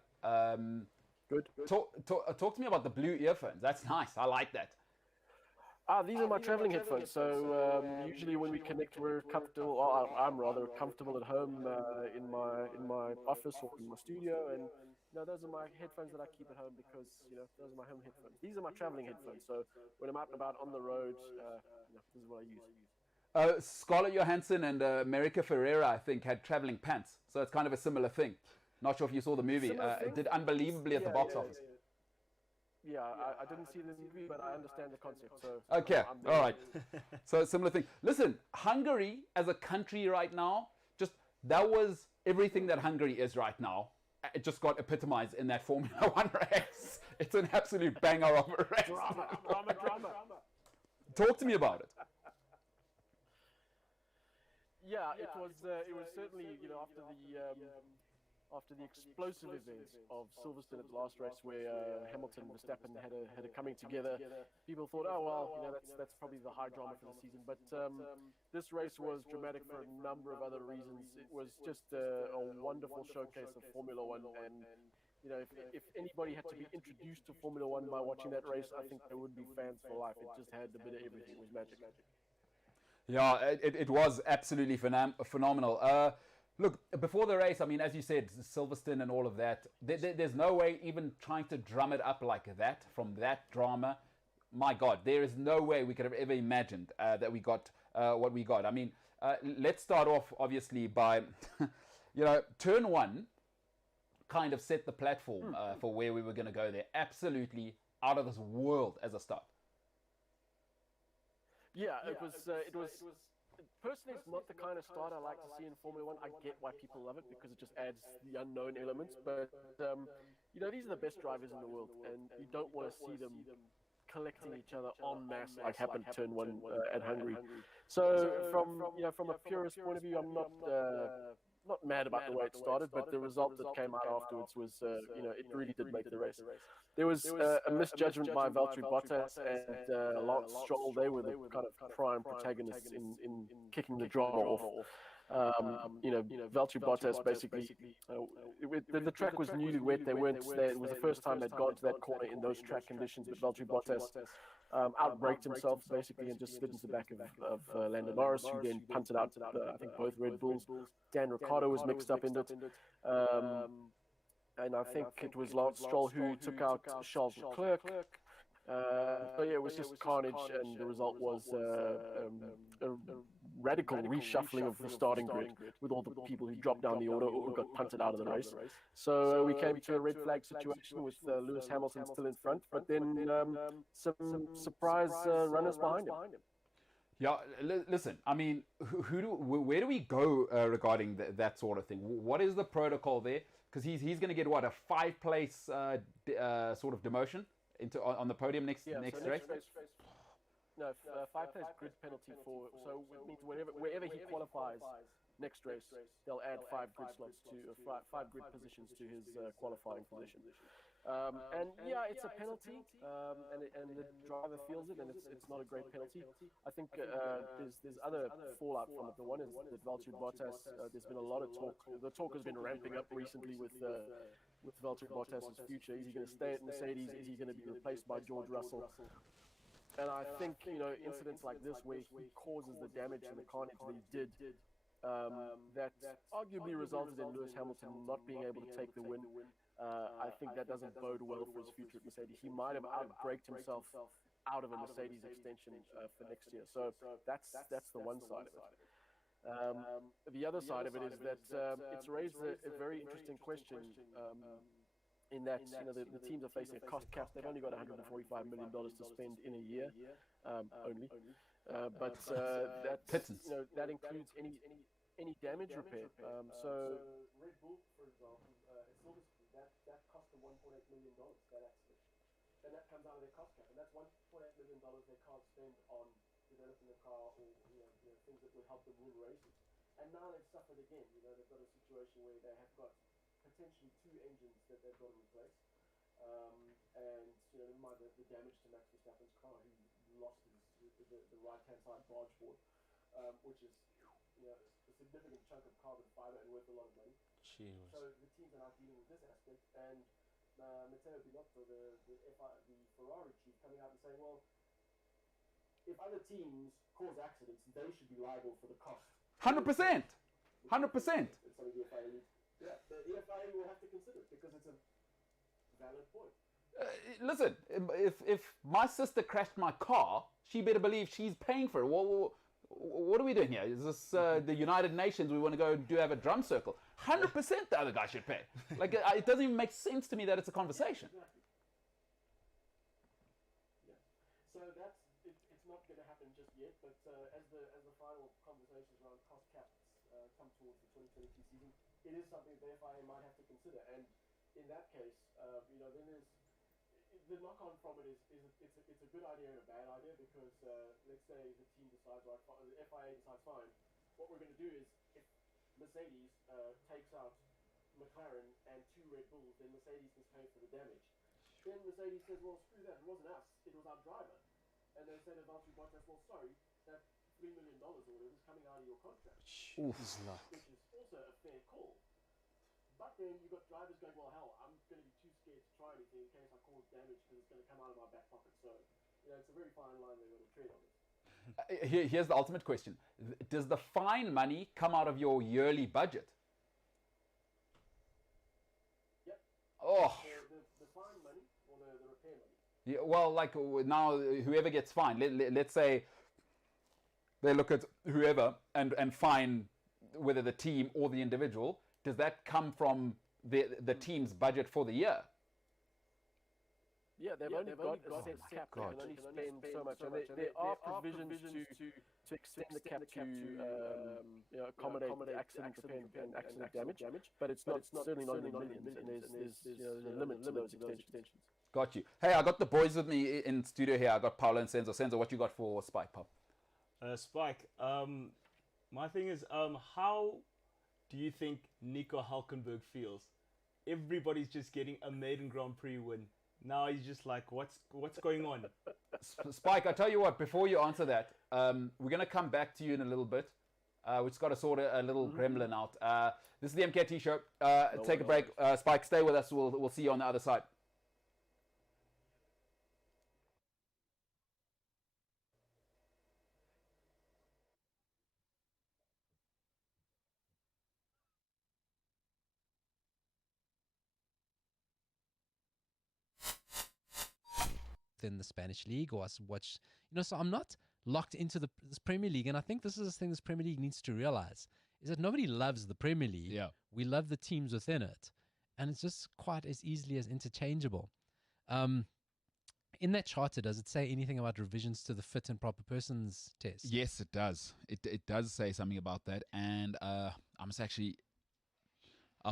Good. Talk to me about the blue earphones. That's nice. I like that. These are my traveling headphones. So usually when we connect, we're comfortable. Well, I'm rather comfortable at home in my office or in my studio, and those are my headphones that I keep at home because those are my home headphones. These are my traveling headphones. So when I'm out and about on the road, this is what I use. Scarlett Johansson and America Ferrera, I think, had traveling pants. So it's kind of a similar thing. Not sure if you saw the movie. It did unbelievably at the box office. Yeah, I didn't see the movie, but I understand the concept. So okay, all right. So similar thing. Listen, Hungary as a country right now, that was everything that Hungary is right now. It just got epitomized in that Formula One race. It's an absolute banger of a race. Drama. Talk to me about it. Yeah, it was certainly after the explosive events of Silverstone at the last race, where Hamilton and Verstappen had a coming together. People thought, oh well, that's probably the high drama for the season. But this race was dramatic for a number of other reasons. It was just a wonderful showcase of Formula One, and if anybody had to be introduced to Formula One by watching that race, I think they would be fans for life. It just had a bit of everything. It was magic. Yeah, it was absolutely phenomenal. Look, before the race, I mean, as you said, Silverstone and all of that, there's no way even trying to drum it up like that from that drama. My God, there is no way we could have ever imagined that we got what we got. I mean, let's start off, obviously, by, turn one kind of set the platform for where we were going to go there. Absolutely out of this world as a start. Yeah, it was. Personally, it's not the kind of start I like to see in Formula One. I get why people love it because it just adds the unknown elements. But these are the best drivers in the world, and you don't want to see them collecting each other en masse like happened turn one at Hungary. So from a purist point of view, I'm not mad about the way it started, but the result that came out afterwards was, it really did make the race. There was a misjudgment by Valtteri Bottas and Lance Stroll. They were the kind of prime protagonists in kicking the drama off. Valtteri Bottas basically, the track was new to wet. It was the first time they'd gone to that corner in those track conditions, but Valtteri Bottas outbraked himself basically and just slid into the back of Lando Norris, who then punted out, I think, both Red Bulls. Dan Ricciardo was mixed up in it. And I think it was Lance Stroll who took out Charles Leclerc. It was just carnage, and the result was a radical reshuffling of the starting grid with all the people who dropped down the order or who got punted out of the race. So we came to a red flag situation with Lewis Hamilton still in front, but then some surprise runners behind him. Yeah, listen, I mean, where do we go regarding that sort of thing? What is the protocol there? Because he's going to get, what, a 5-place sort of demotion on the podium next race? No, 5-place grid penalty so it means wherever he qualifies next race, they'll add 5 grid slots to 5 grid positions to his qualifying position. And yeah, it's a penalty, and the driver feels it, and it's not a great penalty. I think there's other fallout from it. The one is that Valtteri Bottas. There's been a lot of talk. The talk has been ramping up recently with Valtteri Bottas' future. Is he going to stay at Mercedes? Is he going to be replaced by George Russell? And I think incidents like this, where he causes the damage and the carnage that he did, that arguably resulted in Lewis Hamilton not being able to take the win. I think that doesn't bode well for his future at Mercedes. He might have outbraked himself out of a Mercedes extension for next year. So that's the one side of it. The other side of it is that it's raised a very interesting question. In that the teams are facing a cost cap. They've only got $145 million to spend in a year, only. But that includes any damage repair. So Red Bull, for example, that cost them $1.8 million, that accident. And that comes out of their cost cap. And that's $1.8 million they can't spend on developing a car or things that would help them win races. And now they've suffered again. They've got a situation where they have got potentially 2 engines that they've got to replace. And never mind the damage to Max Verstappen's car, who lost the right-hand side barge board, which is a significant chunk of carbon fiber and worth a lot of money. Jeez. So the teams are now dealing with this aspect, and Matteo Binotto, the Ferrari chief, coming out and saying, well, if other teams cause accidents, they should be liable for the cost. 100%. 100%. It's something the FIA needs. Yeah, the FIA will have to consider it because it's a valid point. Listen, if my sister crashed my car, she better believe she's paying for it. What are we doing here? Is this the United Nations? We want to go and have a drum circle. 100% the other guy should pay. Like, it doesn't even make sense to me that it's a conversation. Yeah, exactly. Yeah. So it's not going to happen just yet, but as the final conversations around cost caps come towards the 2022 season, it is something that the FIA might have to consider. And in that case, then there's the knock-on from it is it's a good idea and a bad idea, because let's say the team decides, right, the FIA decides, fine, what we're going to do is, if Mercedes takes out McLaren and 2 Red Bulls, then Mercedes can pay for the damage. Then Mercedes says, well, screw that, it wasn't us, it was our driver. And they say to Valtteri Bottas, well, sorry, that $3 million or whatever is coming out of your contract. Oof. Which is also a fair call. But then you've got drivers going, well, hell, I'm going to be too scared to try anything in case I cause damage because it's going to come out of my back pocket. So, it's a very fine line they're going to tread on it. Here's the ultimate question. Does the fine money come out of your yearly budget? Yep. Oh. The fine money or the repair money? Yeah, well, like now, whoever gets fined, let's say they look at whoever and fine whether the team or the individual. Does that come from the team's budget for the year? Yeah, they've only got a set cap. They can only spend so much. There are provisions to extend the cap to accommodate accident and accident damage. But it's certainly not in millions. And there's a limit to those extensions. Got you. Hey, I got the boys with me in studio here. I got Paolo and Senzo. Senzo, what you got for Spike, Pop? Spike, my thing is, how do you think Nico Hulkenberg feels? Everybody's just getting a maiden Grand Prix win. Now he's just like, what's going on? Spike, I tell you what, before you answer that, we're going to come back to you in a little bit. We just got to sort a little gremlin out. This is the MKT Show. Take a break. Spike, stay with us. We'll see you on the other side. in the Spanish league, or I watch, so I'm not locked into this Premier League. And I think this is the thing this Premier League needs to realize, is that nobody loves the Premier League. Yeah. We love the teams within it. And it's just quite as easily as interchangeable. In that charter, does it say anything about revisions to the fit and proper persons test? Yes, it does. It does say something about that. And I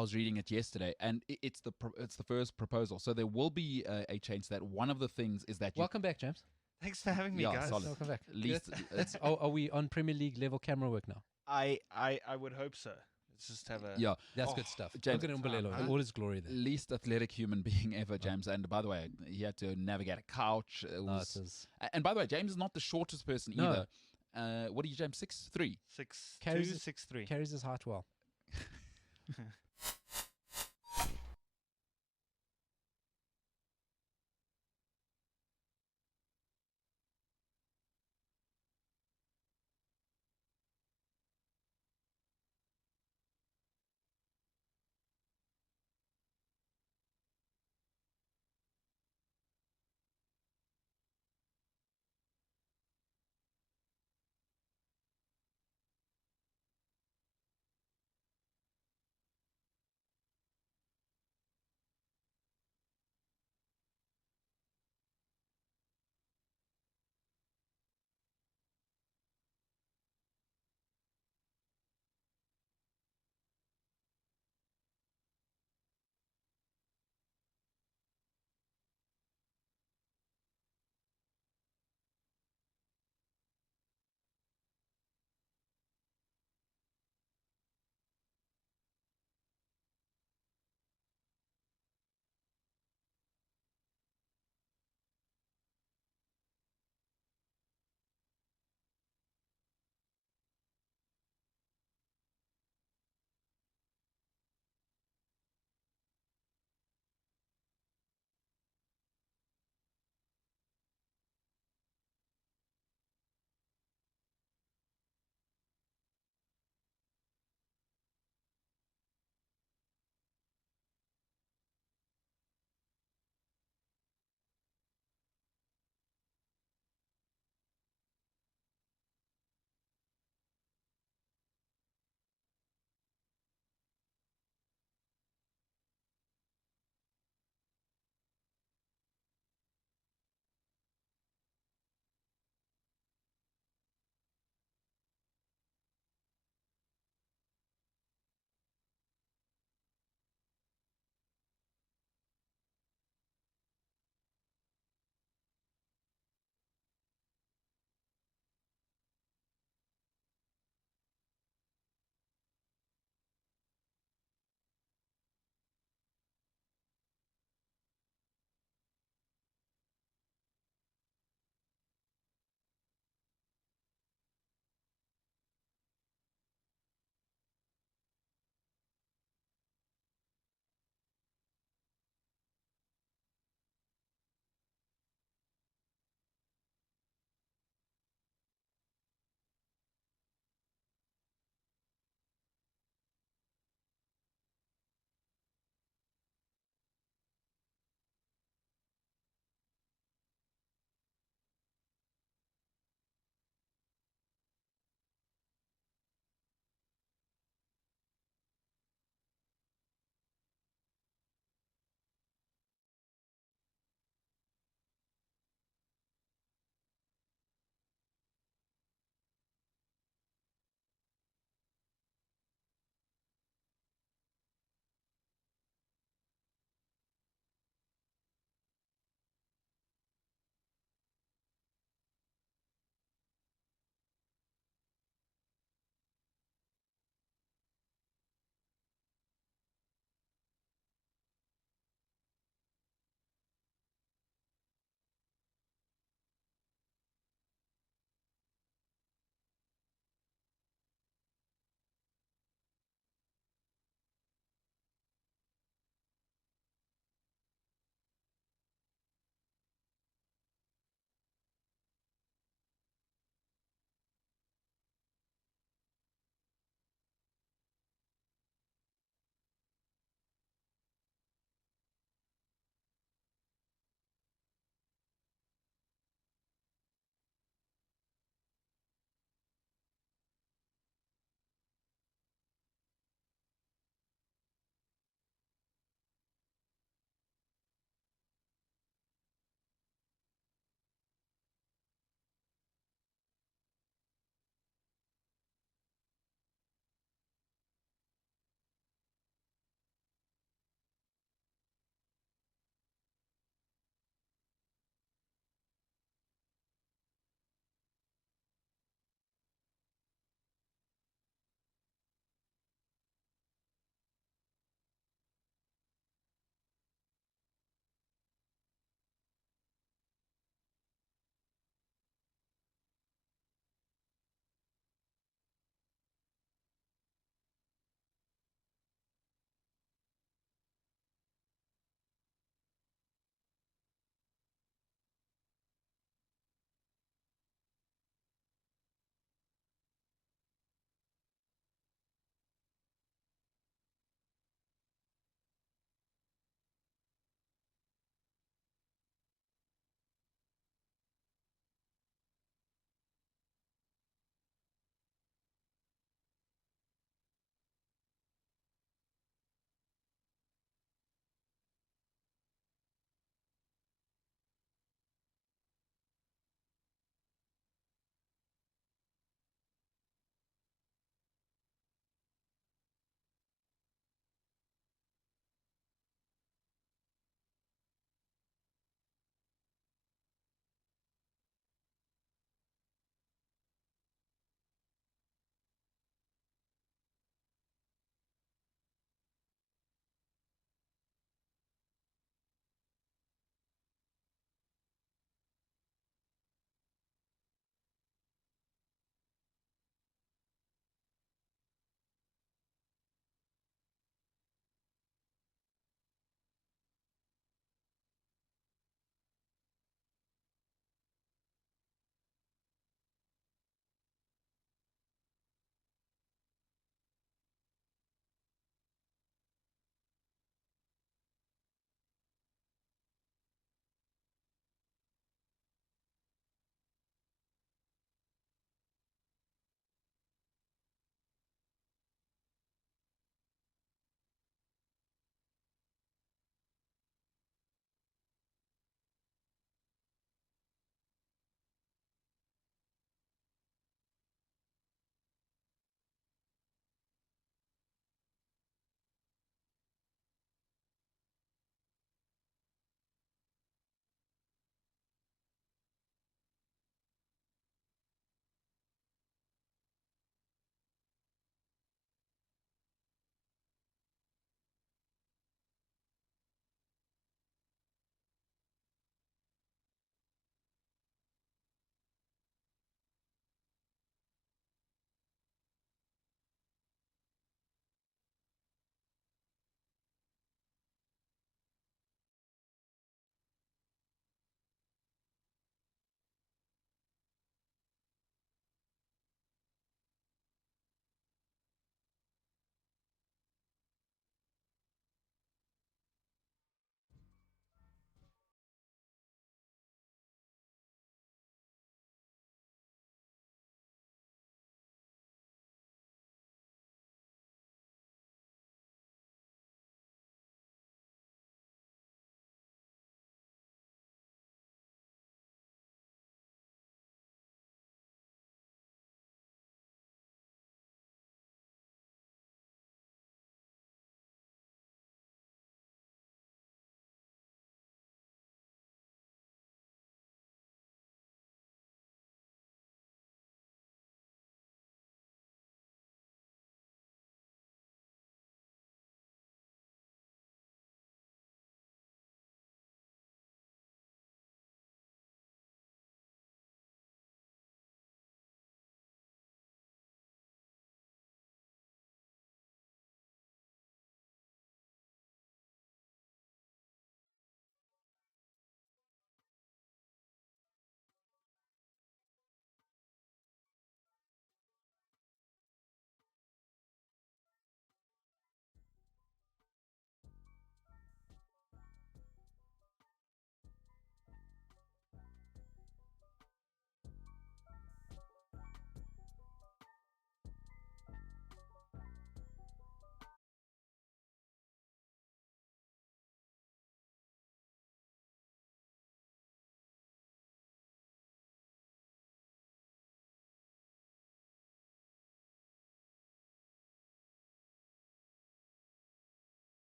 was reading it yesterday, and it's the first proposal. So there will be a change. That one of the things is that welcome back, James. Thanks for having me, guys. Solid. Welcome back. At least Are we on Premier League level camera work now? I would hope so. Let's just have a. Yeah. That's good stuff. James, Look at Umbelelo, huh? all his glory there. Least athletic human being ever, James. And by the way, he had to navigate a couch. And by the way, James is not the shortest person No. either. What are you, James? 6'3"? 6'2", Carries- 6'3". Carries his heart well.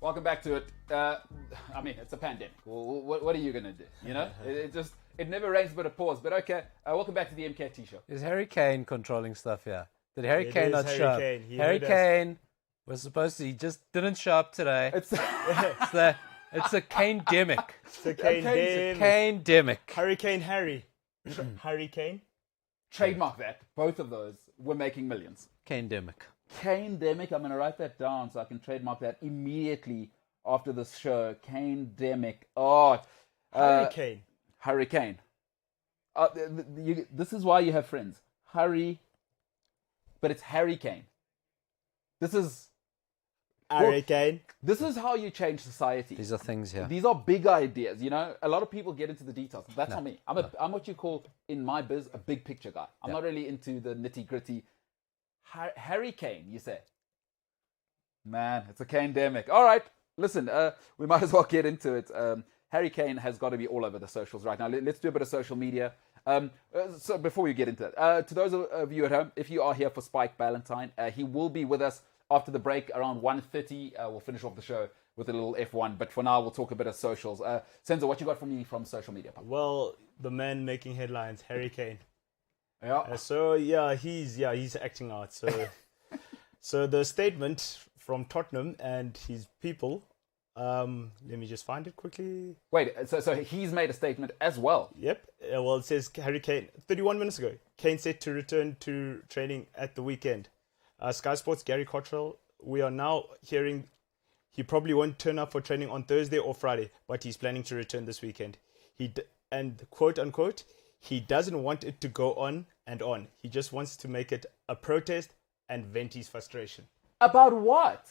Welcome back to it. I mean, it's a pandemic. What are you gonna do? You know, it never rains but it pours. But okay, welcome back to the MKT Show. Is Harry Kane controlling stuff here? Did Harry It Kane is not Harry show up? Kane. He Harry heard us. Kane was supposed to. He just didn't show up today. It's It's a Kane-demic. It's a Kane. Kane-demic. Hurricane Harry. Hurricane. trademark that. Both of those were making millions. Kane-demic. Kane-demic. I'm going to write that down so I can trademark that immediately after this show. Kane-demic. Oh, Hurricane. Hurricane. This is why you have friends. Hurry, but it's Harry Kane. This is Hurricane. This is how you change society. These are things here. These are big ideas, you know. A lot of people get into the details. That's not me. I'm what you call in my biz a big picture guy. I'm not really into the nitty gritty. Harry Kane, you say? Man, it's a Kane-demic. All right, listen. We might as well get into it. Harry Kane has got to be all over the socials right now. Let's do a bit of social media. So before we get into it, to those of you at home, if you are here for Spike Ballantyne, he will be with us after the break around 1:30. We'll finish off the show with a little F1, but for now we'll talk a bit of socials. Senzo, what you got for me from social media? Well, the man making headlines, Harry Kane. Yeah. So he's acting out. So the statement from Tottenham and his people. Let me just find it quickly. Wait, so he's made a statement as well. Yep. Well, it says Harry Kane 31 minutes ago. Kane set to return to training at the weekend. Sky Sports Gary Cottrell. We are now hearing he probably won't turn up for training on Thursday or Friday, but he's planning to return this weekend. And quote unquote, he doesn't want it to go on and on. He just wants to make it a protest and vent his frustration. About what?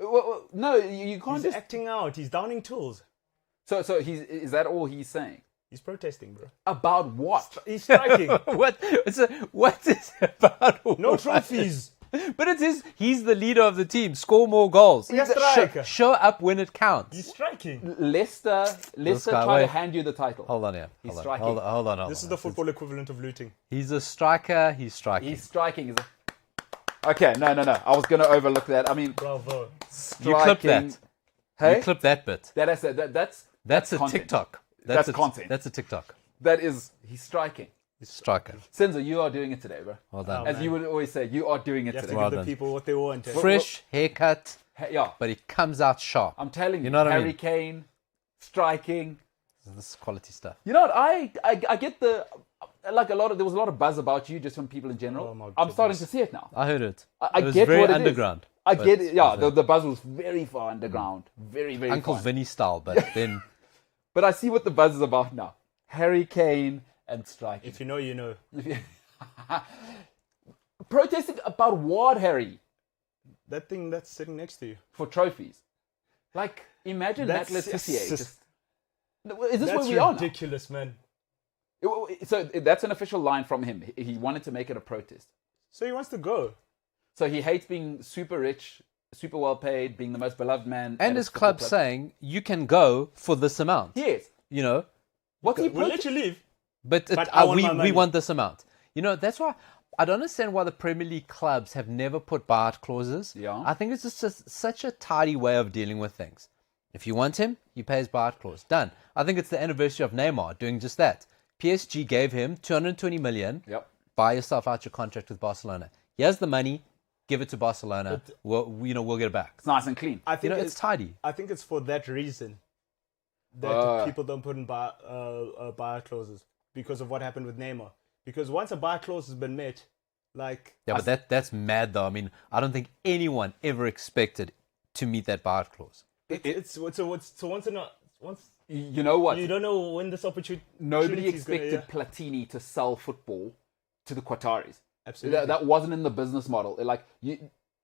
Well, no, you can't He's just... acting out. He's downing tools. So is that all he's saying? He's protesting, bro. About what? He's striking. What is it about? No what? trophies. But it is, he's the leader of the team. Score more goals. He's a striker. Show up when it counts. He's striking. Leicester guy, try to wait. hand you the title. Hold on here. He's Hold on. striking. Hold on. This is the football equivalent of looting. He's a striker. He's striking. He's striking. Okay, no. I was going to overlook that. I mean, Bravo. You clip striking. that. Hey? You clip that bit. That's That's a content. TikTok. That's content. That's a TikTok. He's striking. He's a striker. Senzo, you are doing it today, bro. Well done. As you would always say, you are doing it You have to today. give Well the done. people what they want. Fresh haircut, Yeah, but he comes out sharp. I'm telling you, You know what I Harry mean? Kane, striking. This is quality stuff. You know what? I get there was a lot of buzz about you just from people in general. Oh, my I'm starting goodness. to see it now. I heard it. I It was get very what it is. underground. I but get it. Yeah, I've heard the buzz was very far underground, very Uncle far. Vinny style, but then But I see what the buzz is about now. Harry Kane and striking. If you know, you know. Protesting about what, Harry? That thing that's sitting next to you. For trophies. Like, imagine That's Matt Letizia. just- Is this That's where we are now? ridiculous, man. So that's an official line from him. He wanted to make it a protest. So he wants to go. So he hates being super rich, super well paid, being the most beloved man. at and his football club saying you can go for this amount. Yes. You know, What's he We'll let protesting? you leave. but, But I want my we money. want this amount. You know, that's why I don't understand why the Premier League clubs have never put buyout clauses. Yeah. I think it's just such a tidy way of dealing with things. If you want him, you pay his buyout clause. Done. I think it's the anniversary of Neymar doing just that. PSG gave him 220 million. Yep. Buy yourself out your contract with Barcelona. Here's the money. Give it to Barcelona. We'll get it back. It's nice and clean. I You think know, it's tidy. I think it's for that reason that people don't put in buyout clauses because of what happened with Neymar. Because once a buyout clause has been met, like Yeah, but that's mad though. I mean, I don't think anyone ever expected to meet that buyout clause. once You know what? you don't know when this opportunity. Nobody is gonna- expected Platini to sell football to the Qataris. Absolutely. That wasn't in the business model. Like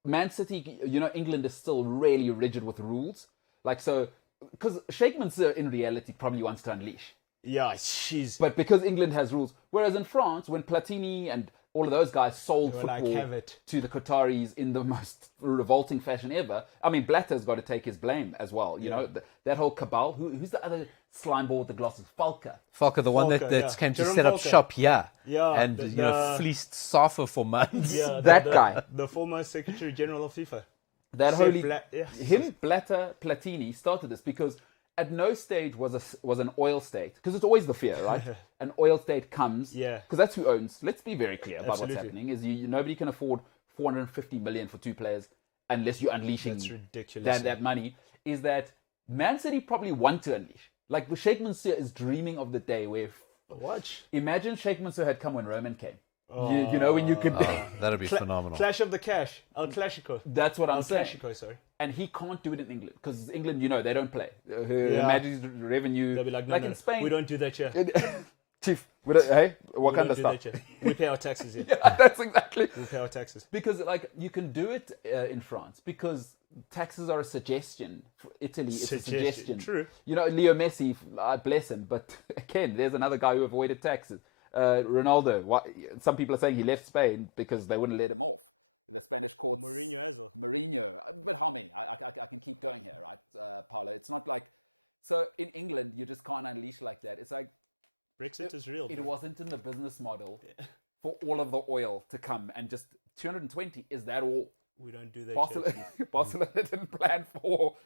Man City, you know, England is still really rigid with rules. Like so, because Sheikh Mansour in reality probably wants to unleash. Yeah, she's. But because England has rules, whereas in France, when Platini and all of those guys sold They were like, football "Have it." to the Qataris in the most revolting fashion ever, I mean, Blatter's got to take his blame as well. You know, that whole cabal. Who's the other slime ball with the glasses? Falker. Falker, the one Falker, that yeah. came to Jerome set up Falker. shop here. Yeah, And, the- fleeced Safa for months. Yeah, That guy. the former Secretary General of FIFA. That Sepp holy yes. him Blatter Platini started this because at no stage was an oil state, because it's always the fear, right? An oil state comes, Yeah. because that's who owns. Let's be very clear about Absolutely. what's happening. Is nobody can afford 450 million for 2 players unless you're unleashing That's ridiculous. that money. Is that Man City probably want to unleash? Like the Sheikh Mansour is dreaming of the day where Watch. imagine Sheikh Mansour had come when Roman came. You know, when you could. That'd be phenomenal. Clash of the Cash. El Clasico. That's what I'm El saying. Clasico, sorry. And he can't do it in England because England, you know, they don't play. Imagine revenue. They'll be like, no, in Spain, we don't do that here. Chief, we don't, hey, We what kind don't of do stuff? that here. We pay our taxes here. Yeah, that's exactly. We pay our taxes. Because like you can do it in France because taxes are a suggestion. For Italy, it's a suggestion. True. You know, Leo Messi, bless him, but again, there's another guy who avoided taxes. Ronaldo. Some people are saying he left Spain because they wouldn't let him off. The Spanish courts. Mourinho as well. Mourinho. But how many? I can keep going here, right, Paolo? It's not like... So in England, you just can't unleash like that. It's like... Brexit is real. It bro. wasn't in the business model for all of the oil to come and just 220. Is that all? We don't do that Barcelona, shit. Barcelona didn't plan for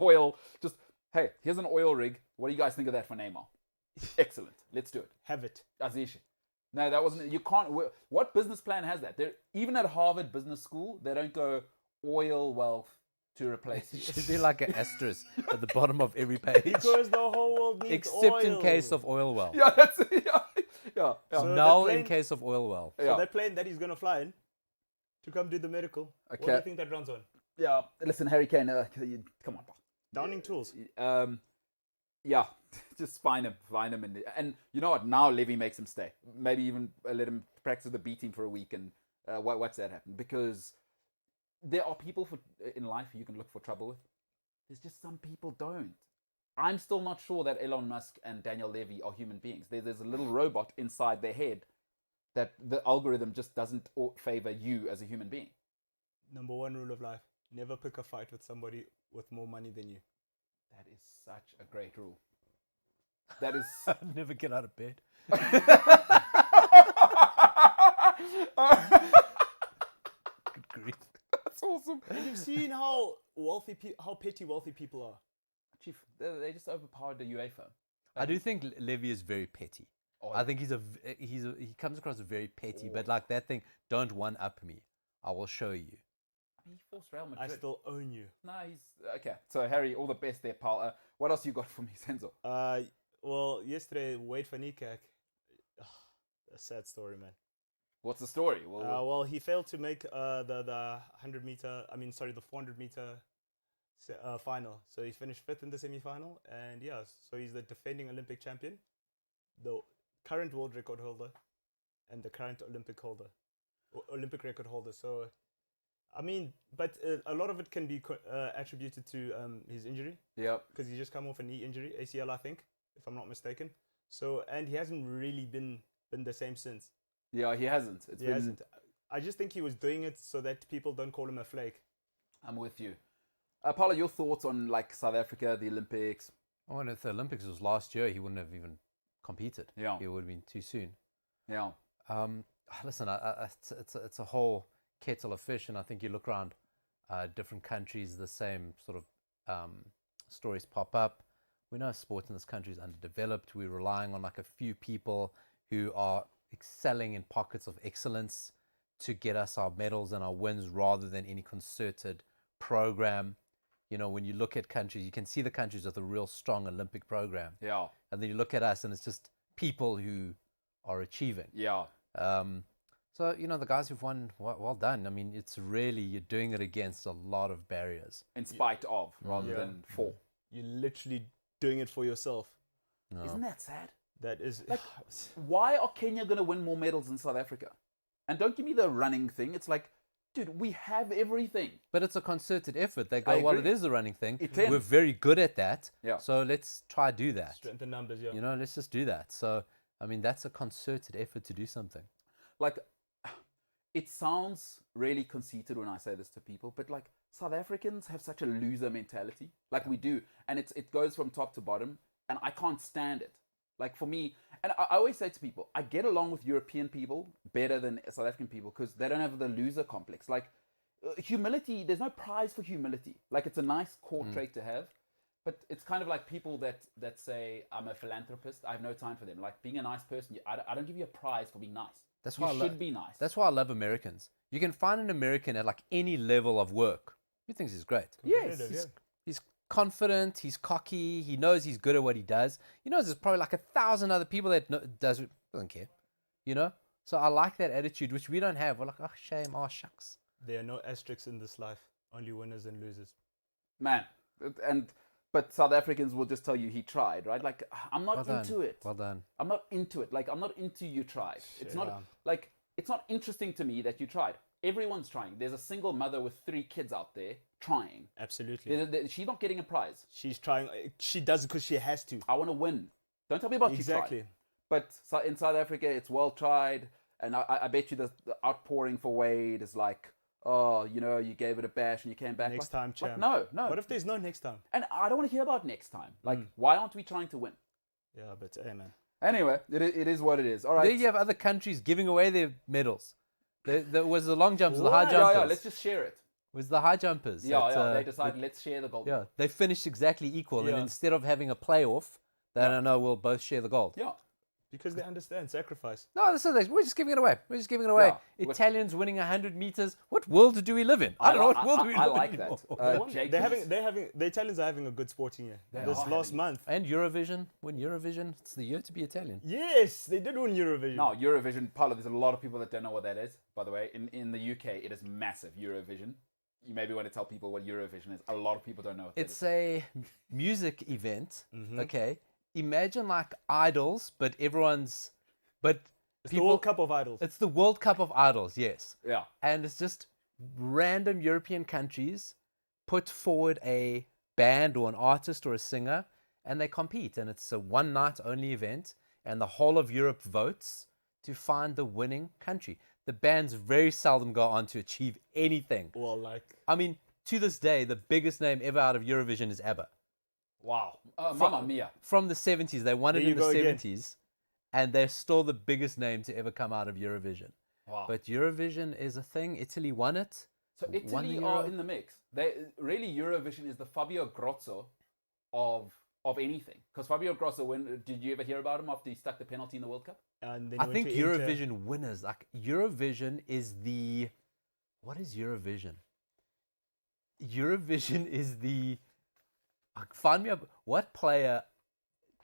oil. Just, hey, here's an oil rig. What do you guys think of that for Neymar? Excellent. Let's do it. Have it. Azish. No, that wasn't. You can't. What business plan has that? Even at Harvard Business School, they don't go oil wealth to replace you. Should be like an asterisk at the bottom of every page. Because the whole world needs Except oil. in case of oil well. Yeah, that's it. Yeah. So Null the in plane- case of oil well. So that plane that he's going to fly in to come do the medical, what do you Okay. think that runs on? Yeah. Listen, Harry Kane. Come on. Downing tools. Yeah, just find him, and you know what? Now Levy makes him stay. Maybe even let him practice the beating for a week and watch that happen. Because there are people in life you can look for trouble with. There's just some people don't. I'm still not sure that Elon Musk and Daniel Levy are human beings. There's a little robot inside their head that the algorithm just doesn't favor you as a human being. Number one rule of life: never pick a fight with somebody with more money than you. That is such a great rule. That is. Never get out of bed. Good grief. That's awesome. And you've seen how petty wealthy people are. Chief, they just overpowered the UEFA. I do think Levy is very petty. Oh, I think he comes across as very petty, but like that thing, don't one up me. I will show you. I mean, he forced Real I Madrid. still own you. No, he's okay. So Harry, all the best there, pal. What else you got for me, Senzo? Well, yesterday Wade van Niekerk, a sad story, man. What's the story? Well, he failed to make the 100 meter. I mean, sorry, the 400 meter final. So he finished fifth in the semi-final, and yeah, so he's the defending Olympic champion, the current world record holder, and the current Olympic record holder. So, I mean, but a lot of it can be attributed to his injury. Yep. Because he just come off a knee injury, ACL, I think, if I'm not mistaken. So, and he hasn't really been the same since. Yeah, he hasn't. He hasn't. I just think he was doing it so that people don't call him a flake. I'm with you. Paula, your thoughts on like South Africa, the Olympics? Oh, and if the Olympics was last year, he wouldn't have even competed. Yeah. It would have been too soon. Yeah. Listen, it's a whole kettle of fish, and I think you look around different countries, the same sort of stories pop up. We know sport in this country is underdeveloped. We're relying on like a few people who are excelling in pockets of excellence to get us our medals and our wins rather than any concerted program. You know, when you look at countries, you can see the countries with a real strong Olympic program. Yeah. And then you look at us and it's just people who are achieving. Yeah. So, you know, the guys who've won, well done. I mean, it's really, you're doing it against a lot of barriers. In spite of, rather than for. You're literally doing it for yourself. No. Isn't that sad? That is... Like, why are Kenya going to win more medals than South Africa? And don't give me the running thing. It's like, dude, we have everything. But it's a concerted effort. They I go, well, agree. it is the running thing. It is. We're very good at that. Yeah. So let's try do that. Strength in numbers, yeah. You know, let's just do that. So, I mean, that's a concerted effort to do something. Like, it sounds really conceited when I say this to people, but like South Africans have such a loser mentality, like we do, and it goes from top to bottom, and I can't stand it. Like for me, and I always say to people, I get along with European people better than South African people because they don't have the loser complex. Like humility, there's no prize for humility. Like, it's a nice core trait to have, but it's kind of like people that say, I'm a philanthropist, I have no time for them. Like, being a nice person, I don't give you a prize for being nice. That's you why should be nice. That's why I love Americans. You can find an American at like any level of work. He thinks he's great. Yes. He's confident. He's cocky. He knows he's good at what he does. He knows there's probably like 1,000 other people that doesn't care. You know. So I like that attitude, which we don't have. We're like, oh shame, oh shucks. There are no asterisks in this life. Only winners and losers. Man, but South Africans will just tell you he tried, right? Like, I'm not into it. Well done. I'm not into it. Like, I'm not into you tried. It's not like, it's not interesting to me that you tried. Everyone's trying. There's a single mother with 3 kids out there trying. Absolutely. She's not getting a prize. She's trying. She does it because she has to. I want to win. Don't tell me about you tried. But in South Africa, it's well tried. And I bet you the outpouring for Wade is like, oh, you know, you gave it a bash and you came back. Next time, champ. No. What if there's no next time? And I don't want to hear about next time. Like, why aren't we trying to win? Yeah, but hey, man. Anyway, it is what it is. All right. There you have other countries giving away their medals. There was the long jumps, the high jumpers. Yeah, let's just share it. Was the high jumpers. They decided, let's share the gold. Yeah, they finished exactly equal. And instead of having a playoff, they don't know, we'll both share the gold. Yeah. Because they understand sacrifice. No, we're just giving it away. Yeah. Italians winning 100 meters. What world do we live in? I don't know what world do we live in. I like that. The Italians are having a good sporting year. This last month. And Eurovision. Win Eurovision. It's the year to be Italian. Yes, they did win Eurovision. No, Eurovision, Paulo, there's a lot of people that don't know what that is, by the way. In the UK, it is massive, Eurovision. You maybe want to tell people what Eurovision is. A lot of people don't know what that is. It's a music event, okay? Imagine like idols, but it's the World Cup of Idols. It's the World Cup of Idols, yes. Yeah. And it's just random European countries put forward a band or an artist or a singer, and they compete. And it's a one night only event, and the whole of Europe votes to find the winning country. The bands very seldom go on to achieve anything. Well, I mean, to this day, the biggest name ever out of Eurovision is ABBA. Wow. Mamma Mia. From the 70s. They won it in the 70s. And they're still the biggest name to ever come out of Eurovision. Wow. But Eurovision is a thing. Italy won it. So Italy are in the mix. Really, Eurovision is the Fabio Grosso of anything. Because Fabio Grosso, did you ever hear about him after he stuck the penalty in the World Cup? And I think Eurovision winners. Like, Eurovision is the... What is Eurovision? Eurovision is the... Find me up. What player?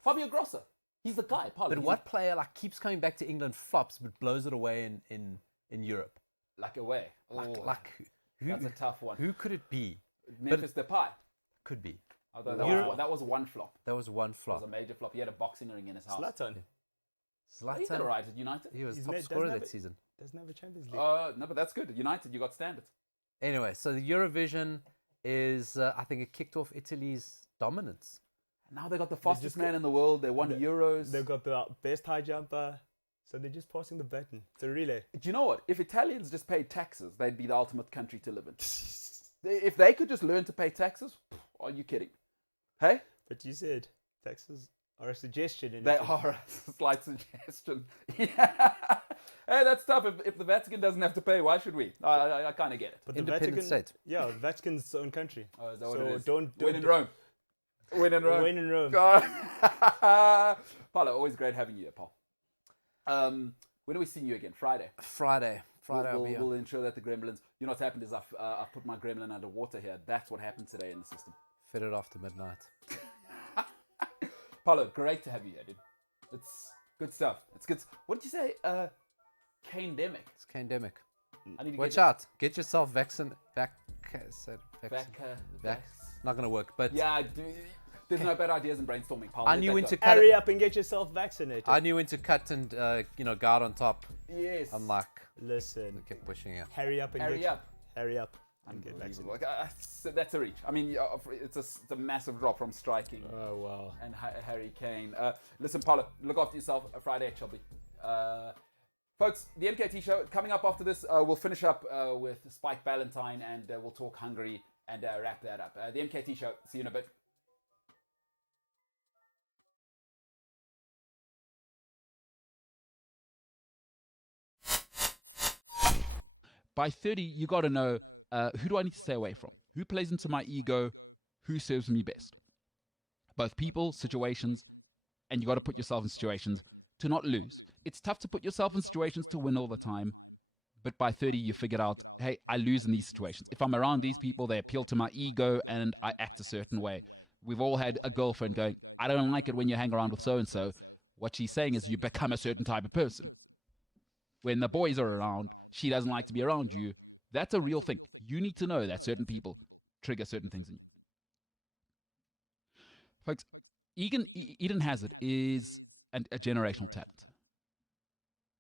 Fabio Grosso. He's the guy. But what player like keeps coming back to England, flops, but blows it away in Europe? Like away. Who? That's a tough one. Who could it be? Memphis Depay. Could be. Although that was one flop. That was one flop. That was a major flop. He had a boxing ring in his house. Zlatan. He did all right at United. He was top scorer that season. Doesn't have a Champions League. No, but that's good. United, you got standards. Anyway, so the Eurovision is, I think it kicked off Italy's dominance. Now they got the fastest man in the world. They won Euros. They've got the best high jumper. So they're just passing the baton. It's a relay. Do you know what? If Italians just paid taxes, they'd be the ultimate country to live in. If they could just learn to pay taxes, are you kidding? Hey? But you said taxes are a suggestion. They are a slight suggestion. Yeah. Hey, that's tough. If the Vatican doesn't have to pay, why should we? I kind of get it. But Independent state. Yeah, the Vatican's its own country. Oh, is that what it is? Don't win in Rome. Win in Rome. Win in Rome. Paulo, always great having you here, Paul. When are we seeing you again? Friday. Friday. I'll be here. We'll ensure that the gremlins... You know what's happened is I've put my gremlin underwater here. That's what happened today in the system. Fed it after midnight. Paulo, great to have you here, dude. It's good stuff. It's good. What did you say? Cane-demic. It's cane-demic. I need to Watch out. Get yourself vaccinated. Not going to work, but... Yeah, there's no bad ideas in brainstorming, Paul. I knew when to cut Hurry up and get yourself vaccinated. I knew when to cut and, guard on top. Yes. I'm like... Listen. Kept pushing it. Hurry up and Hurry up and get vaccinated. Like, that's a reach. I mean, it's a massive drop from striking. Oh, wow. And Harry Kane. Listen, Paulo, look after yourself. Friday at Shelby. Folks, the MKT Show, coming up after this, we'll finish up with Spike Ballantyne and we'll talk Hungary and wrap that up. The MKT Show, see you in a bit. By 30, you got to know who do I need to stay away from? Who plays into my ego? Who serves me best? Both people, situations, and you got to put yourself in situations to not lose. It's tough to put yourself in situations to win all the time. But by 30, you figured out, hey, I lose in these situations. If I'm around these people, they appeal to my ego and I act a certain way. We've all had a girlfriend going, I don't like it when you hang around with so-and-so. What she's saying is you become a certain type of person. When the boys are around, she doesn't like to be around you. That's a real thing. You need to know that certain people trigger certain things. Folks, Eden Hazard is a generational talent.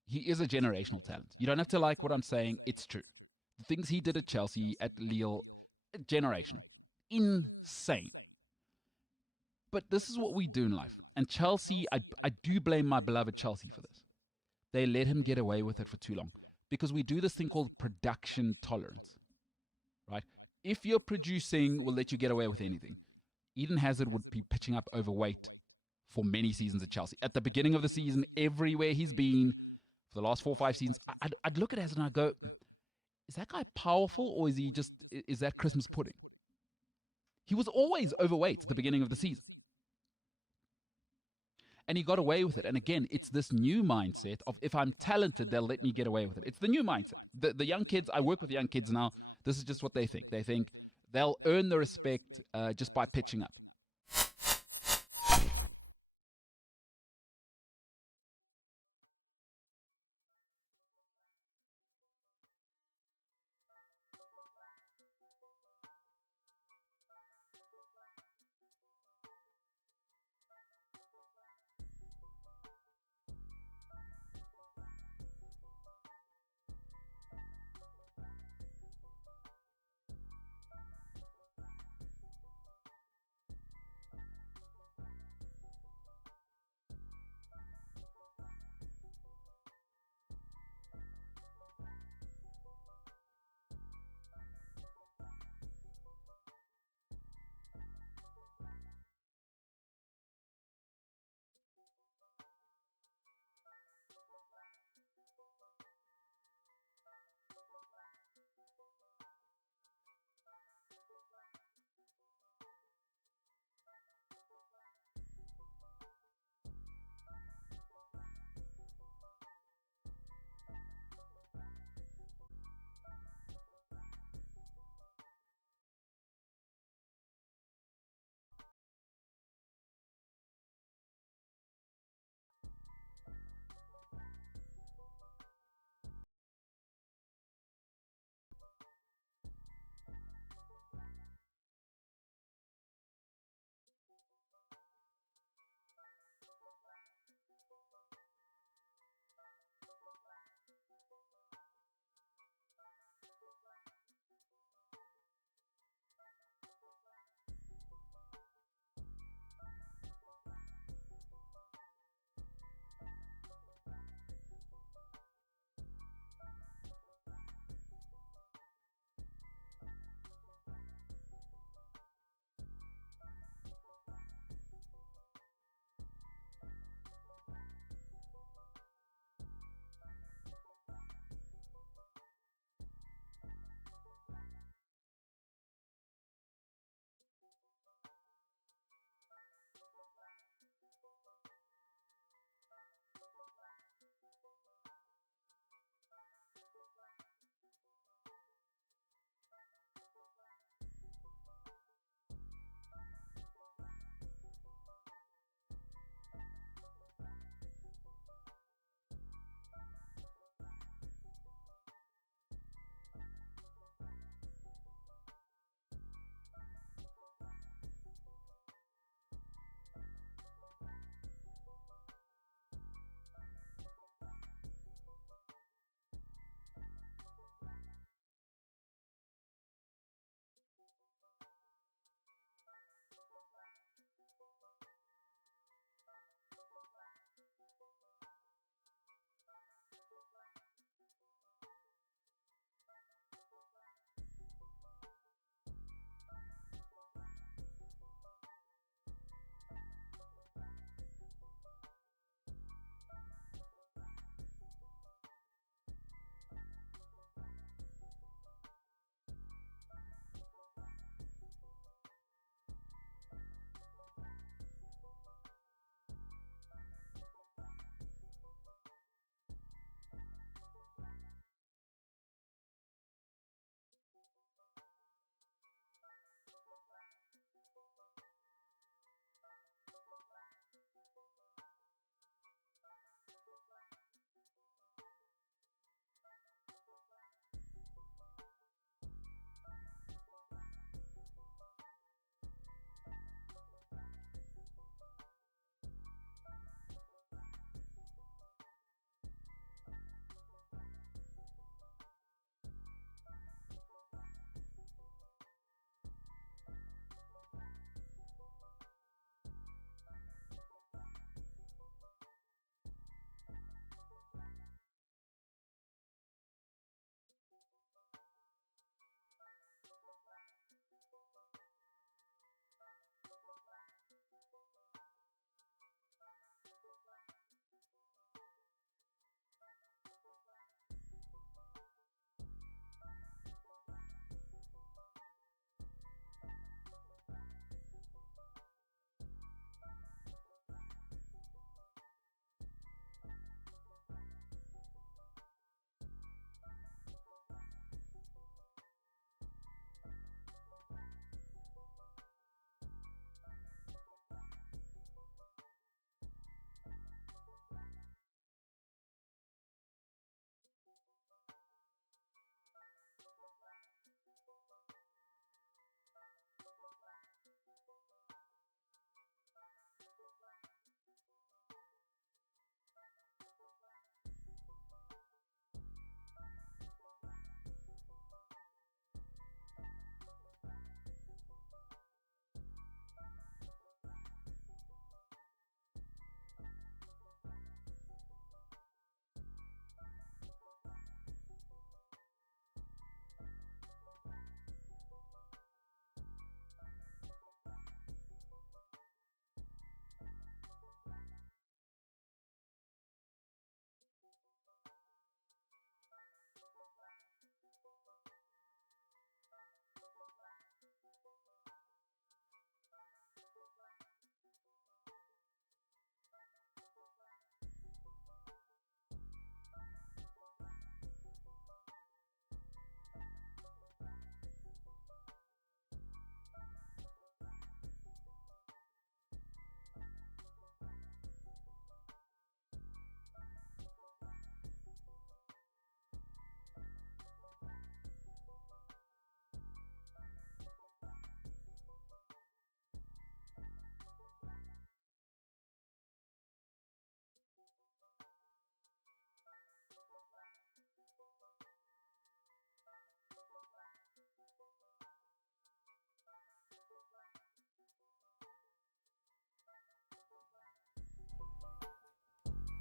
He is a generational talent. You don't have to like what I'm saying. It's true. The things he did at Chelsea, at Lille, generational. Insane. But this is what we do in life. And Chelsea, I do blame my beloved Chelsea for this. They let him get away with it for too long. Because we do this thing called production tolerance. Right? If you're producing, we'll let you get away with anything. Eden Hazard would be pitching up overweight for many seasons at Chelsea. At the beginning of the season, everywhere he's been, for the last 4 or 5 seasons, I'd look at Hazard and I'd go, is that guy powerful or is that Christmas pudding? He was always overweight at the beginning of the season. And he got away with it. And again, it's this new mindset of if I'm talented, they'll let me get away with it. It's the new mindset. The young kids, I work with young kids now, this is just what they think. They think they'll earn the respect just by pitching up.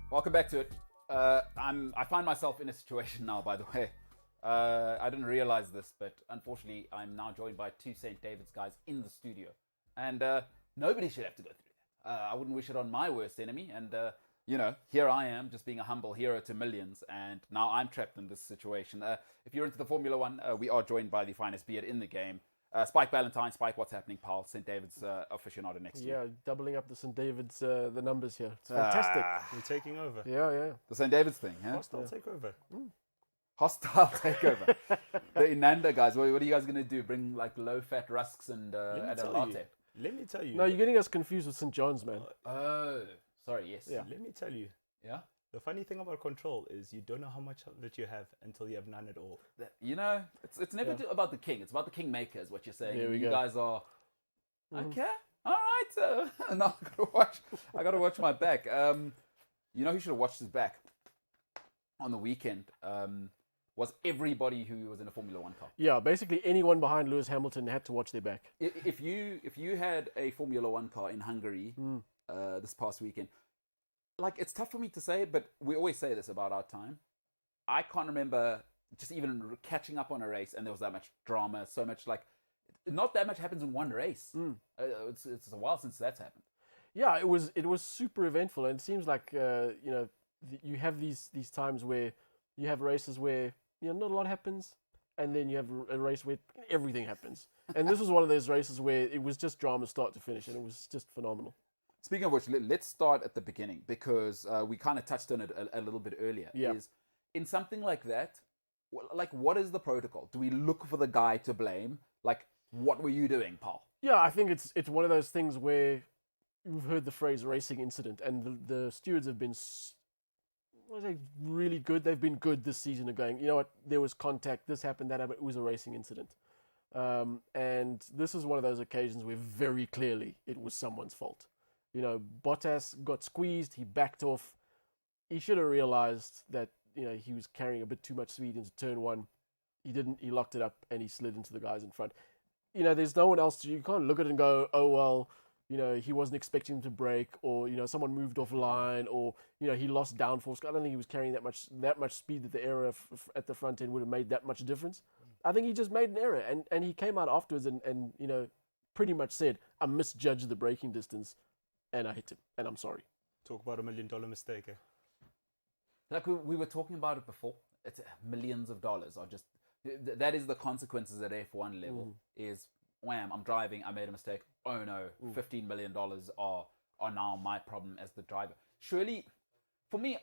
Welcome back to it. I find myself in a situation now, by the way. I didn't realize this, but unfortunately, I'm now joined by two St. David's guys in the studio. And nobody should have to go through that. I wouldn't wish it on my worst enemy. And, here I am, just being a humble hero to millions. And now I'm trapped in this situation. If you're into the Formula One, we are joined by the finest beard in the game. Spike Ballantyne. Spike, what's happening, pal? St. David's aficionado next year. Yeah, doubling up the St. David's, the numbers here. It's fantastic. We're taking over. Yeah. The St. David's thing, huh? Hostile takeover. Hostile takeover. The Inanda guys, what are you guys going to do? Bring like low-fat rusks and add a latte? Let me tell you. No, you're getting us confused with St. John's, man. Oh, sorry, yes. Yeah. Let me tell you. Yeah? The funny thing about control is you don't know how much that you have until you have none at all. It's never about the king. It's about the kingmaker, is what you're saying. There we you go. guys are okay. All right. Now I gotta watch my back. You know who should have watched his back on the weekend? Was everybody who was in a Formula One car. Yeah, basically anyone behind Lewis Hamilton had to watch their back. If you had a Formula One car in Hungary this past weekend, like, it's tough for me to say, but we always say this about our time. I can't remember just even catching up on a race and there was that much drama, so much, like, not that much happens in one race. It's a while since that's happened. Yeah, it was super eventful, and it seems like you have these times where you have races where not a lot happens, and then you have a race where everything happens. And this was one of those races where it was just drama start to finish, and it was just phenomenal. Speaking of which, let's start at the beginning, because we kind of touched on it a little bit earlier. Yeah. Is in something like that, like, what is the protocol? Do we look for the guy to blame? Like, what were you doing, pal? Yeah, I think it's one of those things where you've heard the phrase racing incident, and the stewards have been really good. They've been good this season of going, you know what, there was contact, this happened, that happened, it was a racing incident. And this is one of those occasions where very clearly it was someone's fault. Bottas got squeezed, he backed off. He should have realized that, he was carrying a bit too much speed into turn one. He didn't, he locked it up and he slid into the guys in front. There's no one else you can't look at it and go, oh, well, he wasn't expecting him to break, or, someone moved offline, or, he lost downforce. I don't think he was carrying that much speed that the error at the front end would have made that much difference. I think he just made an error, and he came out afterwards and pretty much said, I misjudged the braking distance, and I hit him, and I'm sorry. Talk about $1 million mistake, eh? Like we were talking about it before. It's millions of dollars are just, that is the consequences at F1 level, is, wham, I'm driving, I made a mistake. Oh no, $15 million are now my problem as the driver. Surely, for me,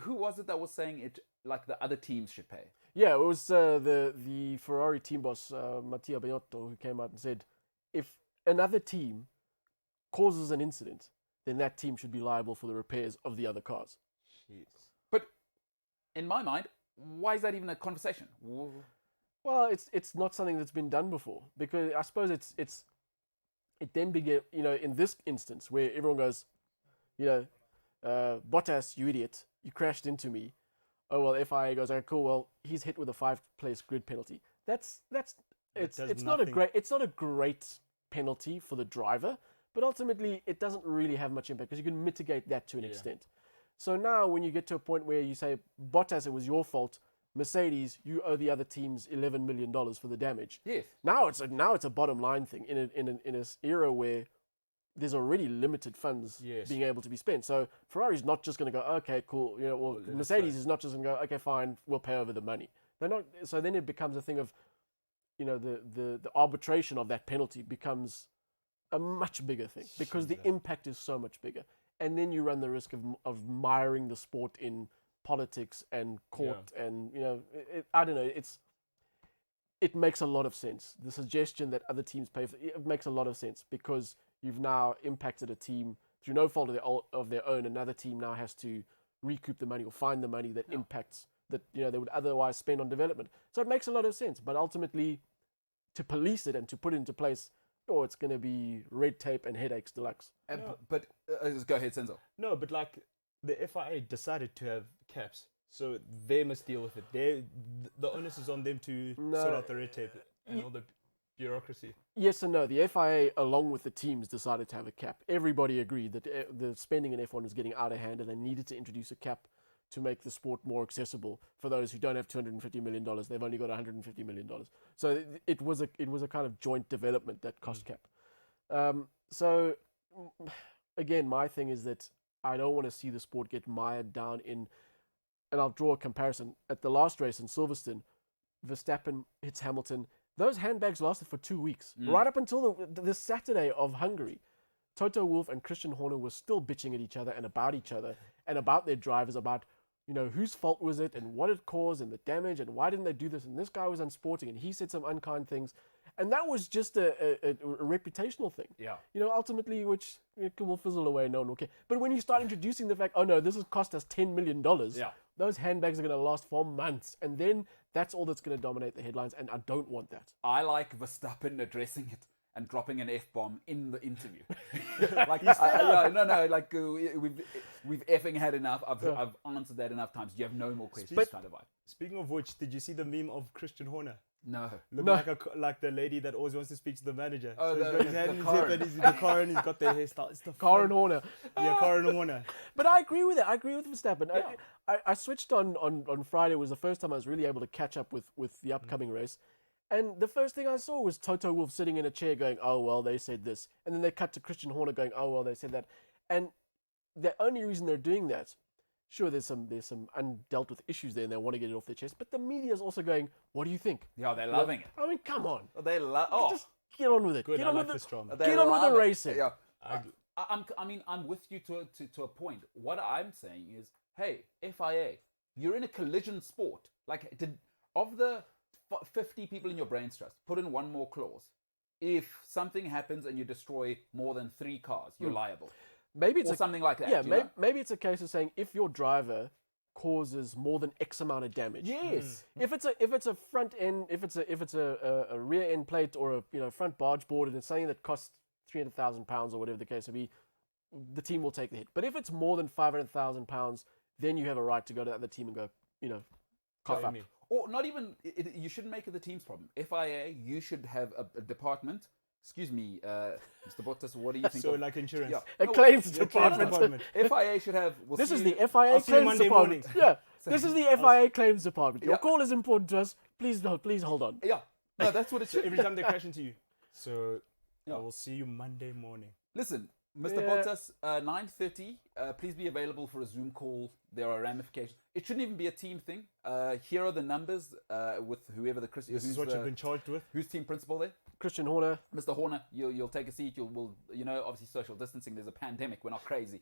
who was it that was saying it, like, the other teams should pay? Yeah, it was the Ferrari team boss, Mattia Binotto, who came out and said, if another team causes an incident, then that team should be liable for the repairs of the other cars. Jeez. But in my mind, why is that even a conversation? Well, it's not something that's been done before, because I suppose it then began, in this instance where everyone goes, Bottas, you idiot, you crashed into me. Oh well, FIA goes, okay, cool. Well, he's hit with a 5-place grid penalty. It's not a great penalty for the driver, but ultimately it doesn't really have much impact because you can mitigate that to an extent. So now when you get to a point where you say, Bottas, it was your fault, Mercedes, you owe the other teams $11 million for the damage. Yes. Now it's a bottom line thing in an era where there's already limited funds being able to be spent. So Ferrari's not just going to go, okay, cool. Mercedes is not just going to go, okay, fine, we'll pay over the money. They're not. So then it becomes a thing of, the arbitration of that penalty becomes a much bigger thing because the impact is so much bigger. And then you run the risk of miring the sport in politics and court and, I don't know, it makes a lot of sense. The suggestion that other teams pay for it makes a lot of sense because you've now impacted a team through no fault of their own. Another team now has to recoup the money or find the money that impacts that they would otherwise spend on development. So it makes a lot of sense. But ultimately, to police it and to put it into place, it's going to be red tape and headaches deluxe. But go ahead, Senzo. No, but like the FIA decided to have caps, so they must deal with it. The onus is on them to sort out the red tape and all the. Bureaucracy. Yes and no. The FIA, along with the teams, decided to have a cap. Everybody agreed that the spending in F1 was getting out of hand, and they needed to introduce a cap to make the sport more accessible for those who don't have $250 million. They've only got $150 million. So it was a kind of joint development, that cost cap. So again, my thing is that I don't want to see the sport get mired down in, and I'll draw a comparison. At the last race in Silverstone, Verstappen hits Hamilton. Those handbags lasted for 2 weeks, right up until the Saturday of Hungary. Toto Wolff and Christian Horner were still bitching at each other and about their drivers, about, you know, whose fault was it and what it caused and the damage and why didn't they do this, and this guy was unsporting and he said some unkind things, and that was just a reputational thing. Yeah. You know, ultimately, which it will fizzle away, no one will care. But when you start introducing the fact, oh no, this has cost us $10 million, those handbags are going to last for months, and then that's all that's going to dominate the headlines, and I don't want that. I like Verstappen addressing it and dropping an F-bomb in the interview. We've effing had enough. I've answered that enough times. You have no more questions. Kind of vibe. Speaking of which, did you see the meme of Christian Horner? No. Like the lady that always wants to speak to the manager. Oh, so he's got his hand in his hip and he's in the car and he's got their hairstyle. It's the Karen Horner. Yeah, Karen Horner. But I agree with it. I agree with Verstappen. Yeah. I switched on Friday. It was the first time I was really able to catch up with the upcoming race. And the first thing I saw was Toto Wolff sitting in a chair going, oh, well, they said this. And then they cut to Christian Horner going, oh, well, they said that. And the only reason they're doing that, sure, there's some undealt with issues there and they want to get it off their chest. But the media is also going, what do you think? Yeah, they're loving it. I mean, come on. They love. Oh, just get on with it. Good, Get I on like with this drama. Get on with the racing. Yeah. I'm with you to a point. What I'm saying is, hey, FIA, you're in a collision sport. Like, of the 50 people in your brains trust, put in one more clause. If something happens and you destroy more than 3 cars, you're liable. Maybe it's something like that. Yeah, maybe it's a case of saying if your driver causes more than X amount of damage. Yes. If it's a front end, if it's a rear end plate or a front barge board and it's something that costs £300,000 or whatever the case may be, the team will take the hit. But if it's more than £500,000, then you have a right to go to the other team and go, cough up. Or not even, you shouldn't make it the team's problem. FIA, you should have a department. Excuse me, Mr. Bottas, what do you think? So like insurance. A claims department. FIA should have... This is the FIA claims department. Yeah, this is the FIA claims department. Your call is important to us. Please hold on. Yeah, no, that's what it should. Every time they crash into you. So I will see you Monday morning. Listen, Mr. Bottas, 9:30. Please be available for a Zoom call. There are ramifications. It shouldn't even be a team thing. Here are the numbers with whoever the Chris. This is what you've been charged with. Who's team principal there? Christian Horner. Mr. Horner, you'll take a seat. Obviously social distancing. There's a pandemic. We're not crazy.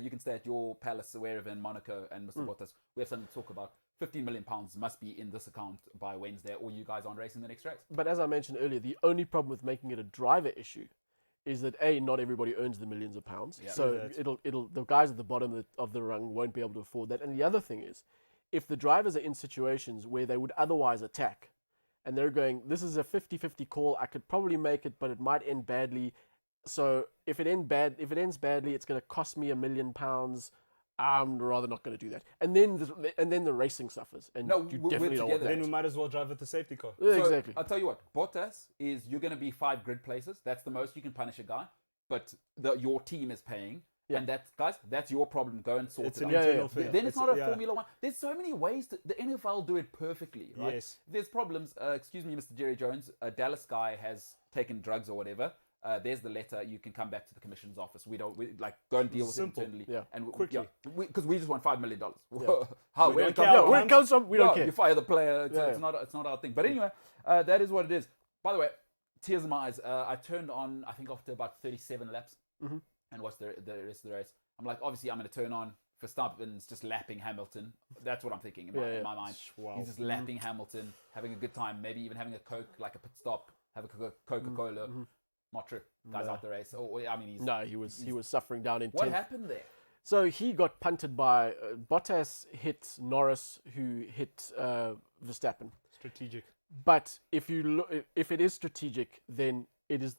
You can stay at your palace, wherever in Monaco. And Mr. Bottas, we have something to talk about. £15 million must be in this account by Wednesday, or you guys aren't racing the next race. But as I mentioned earlier, the only problem with making it a driver issue is that not everybody earns the millions of pounds. Yeah. So the guys at the bottom of the rung won't be able to afford that. And the other thing is, if the drivers are in situations where they would otherwise attack, and they're going, this is a 50-50 call, I could probably make it, but it might end badly. So if it ends badly, it's going to cost me £1 million. I'm rather not going to do that. And then the racing suffers. And you definitely don't want that. Then we might as well drive with the safety car. Yeah, so exactly. I'll tell you what, Bottas is, you're going to be 5 grid places. That's the most you can punish a guy. But your team is paying. Yeah. And that's your problem. Go and sort it out. It's an internal thing. Then it's not a Formula One. There's so many ways the NFL do it perfectly, right? Yes. There's problems. Excuse me, Mr. Jerry Jones. A Dallas guy has taken drugs or whatever. There's the letter. You can come back to the commission's office. We go and deal with it internally. Yeah. And quickly. Because we just want $5 million. Yeah. Where it comes from, we don't care. You fire the player. It's not our thing. But anyway, that is what it is. By the way, tears in my eyes. I turned on, I think after about 37 laps, and watched the rest of the race. I'm like, obviously, I'm going to turn on Verstappen's just lapping Hamilton. That's what I'm thinking in my mind. Wow. He's just lapping Hamilton, having a good time, maybe even having a Coke, like a pit stop, have a Coca-Cola. Not true. Guy's out the race. He was suffering down in 10th. What happened there? So he got punted by Bottas hit Norris, who hit Verstappen. Strategic. But if it is strategic, then it is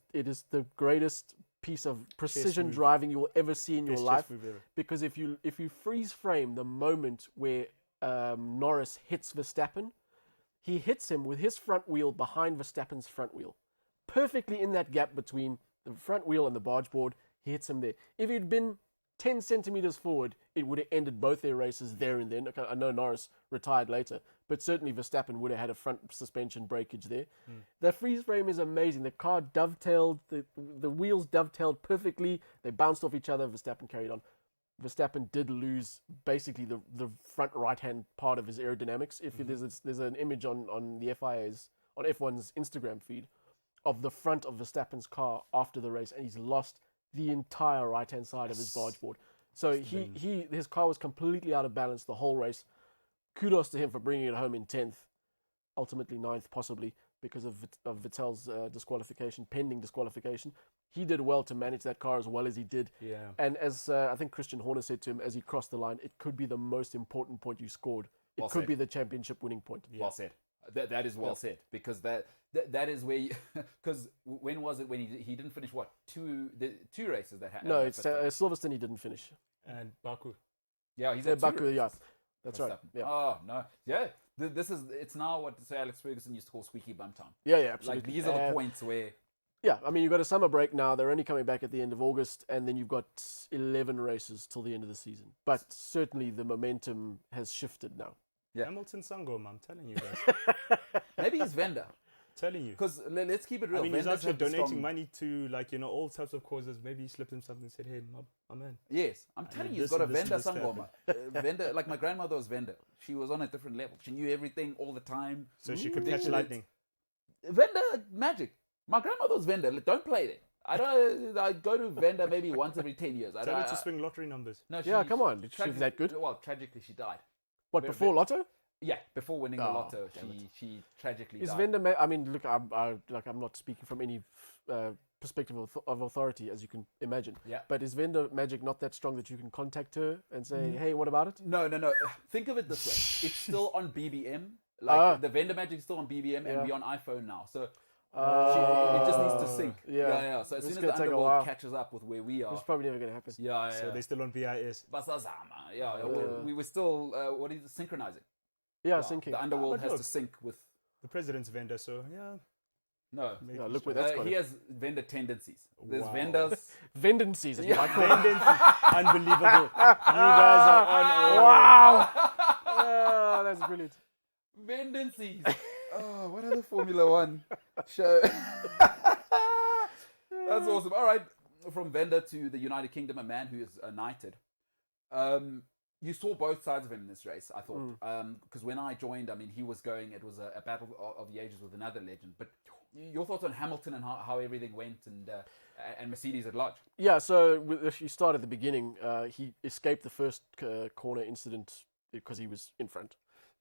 the greatest piece of precision driving you will ever see in your life. Because if you freeze frame the moment where Norris hits Verstappen, he hits him with his front wheel behind Verstappen's front wheel. perfectly in that gap between the front wheel and the barge board. He hits him there. If he'd been 10 centimeters forward, it would have ended both their races there and then. Okay, I know Norris retired later, but certainly Verstappen would have had a front suspension breakage there. The freeze frame is amazing. The car dovetailed, the wheels dovetailed perfectly. They bounced off each other. Verstappen carried on. Verstappen did lose basically the front right-hand part of his aerodynamics. If there's an image on the FIA's, on F1's Instagram feed of the front of Verstappen's car after the race, and he's lost the entire right-hand side of his barge board. So his car was completely out of balance the whole race. Kudos to him for bringing it home in 10th, ultimately 9th possibly, because of Vettel's disqualification, pending disqualification. He did well to manage that car as well as he did. Yeah. And as I think Christian Horner said to him as he crossed the line, it could be the most important point you scored. It could be the championship winning point. Well said. That is well said, because that is where because when was it when he didn't finish two races that happened? No, it's Silverstone he didn't finish. And Baku. Yeah, he's at Baku, races. yeah. That's right. Yeah. Oh no, yeah. It's now what Sir Alex Ferguson used to call squeaky bum time. Yeah, absolutely. Like these are the points where. Yeah, I mean, you've got a summer break now. They're only coming back at the end of August, and then you've got 11 races till the end of the season. But certainly the momentum has shifted now. Yeah. Hamilton Sangoma, I'm telling you guys. Maybe he's vendor. Telling you. Because let's keep it real. I mean, he's Vendors actually have the donating strong- money to, all types of causes. Maybe he slipped him something and said, hey, my man. Yes, I'm telling mean, you, he's this got a and this vendor and this sangoma. Vendor, like my grandmother was vendor. She was on a different level. She knew everything all the time. So she could catch Ridiculous. lightning. Vendor magic. My grandmother was vendor. Don't play there. I go to vendor maybe once every 10 years. Tell her to swing lottery numbers. No, Come on. She's that good? Well, tragically, she died. What, before Lotto? Yeah, before winning the Oh, lotto, damn she tragically Is died. vendor? I mean, look, I'm not speaking from any perspective of authority, as you can imagine. Yeah. But is vendor magic not that strong that you can contact her and say, hey, what about it? No. Think of it this way. It's still on BBM. Like the vendor magic is still on BBM, and we're on iPhone now. So it just needs to sync. Yeah. So as It's soon as gonna the take a underworld while. catches up with where we are, It's probably never going to happen. yeah. So they're still on BIS. Basazama. We were still what is it, synchronizing? Yeah, syncing. The underworld but has look. to sync with. The president's vendor, so yeah. No. Make Yeah, it look where strong. that's gone. He has vendor tendencies. There's Wow. vendors. Vendencies, as you might call it. Tendency. Unbelievable. You guys are on. Wow! Oh, that's brilliant. Vendencies. Oh, what other Formula One show? That's awesome. All right, from vendor to the United Kingdom, a man who is knighted. You saw both sides of him in this race, I thought. Because when I joined, I mean, he was going, it was a battle of the ages with another legend. But your thoughts on Hamilton and how everything went and Mercedes at large? Yeah, so if you start at the beginning, he escaped the first corner incident because he was in front.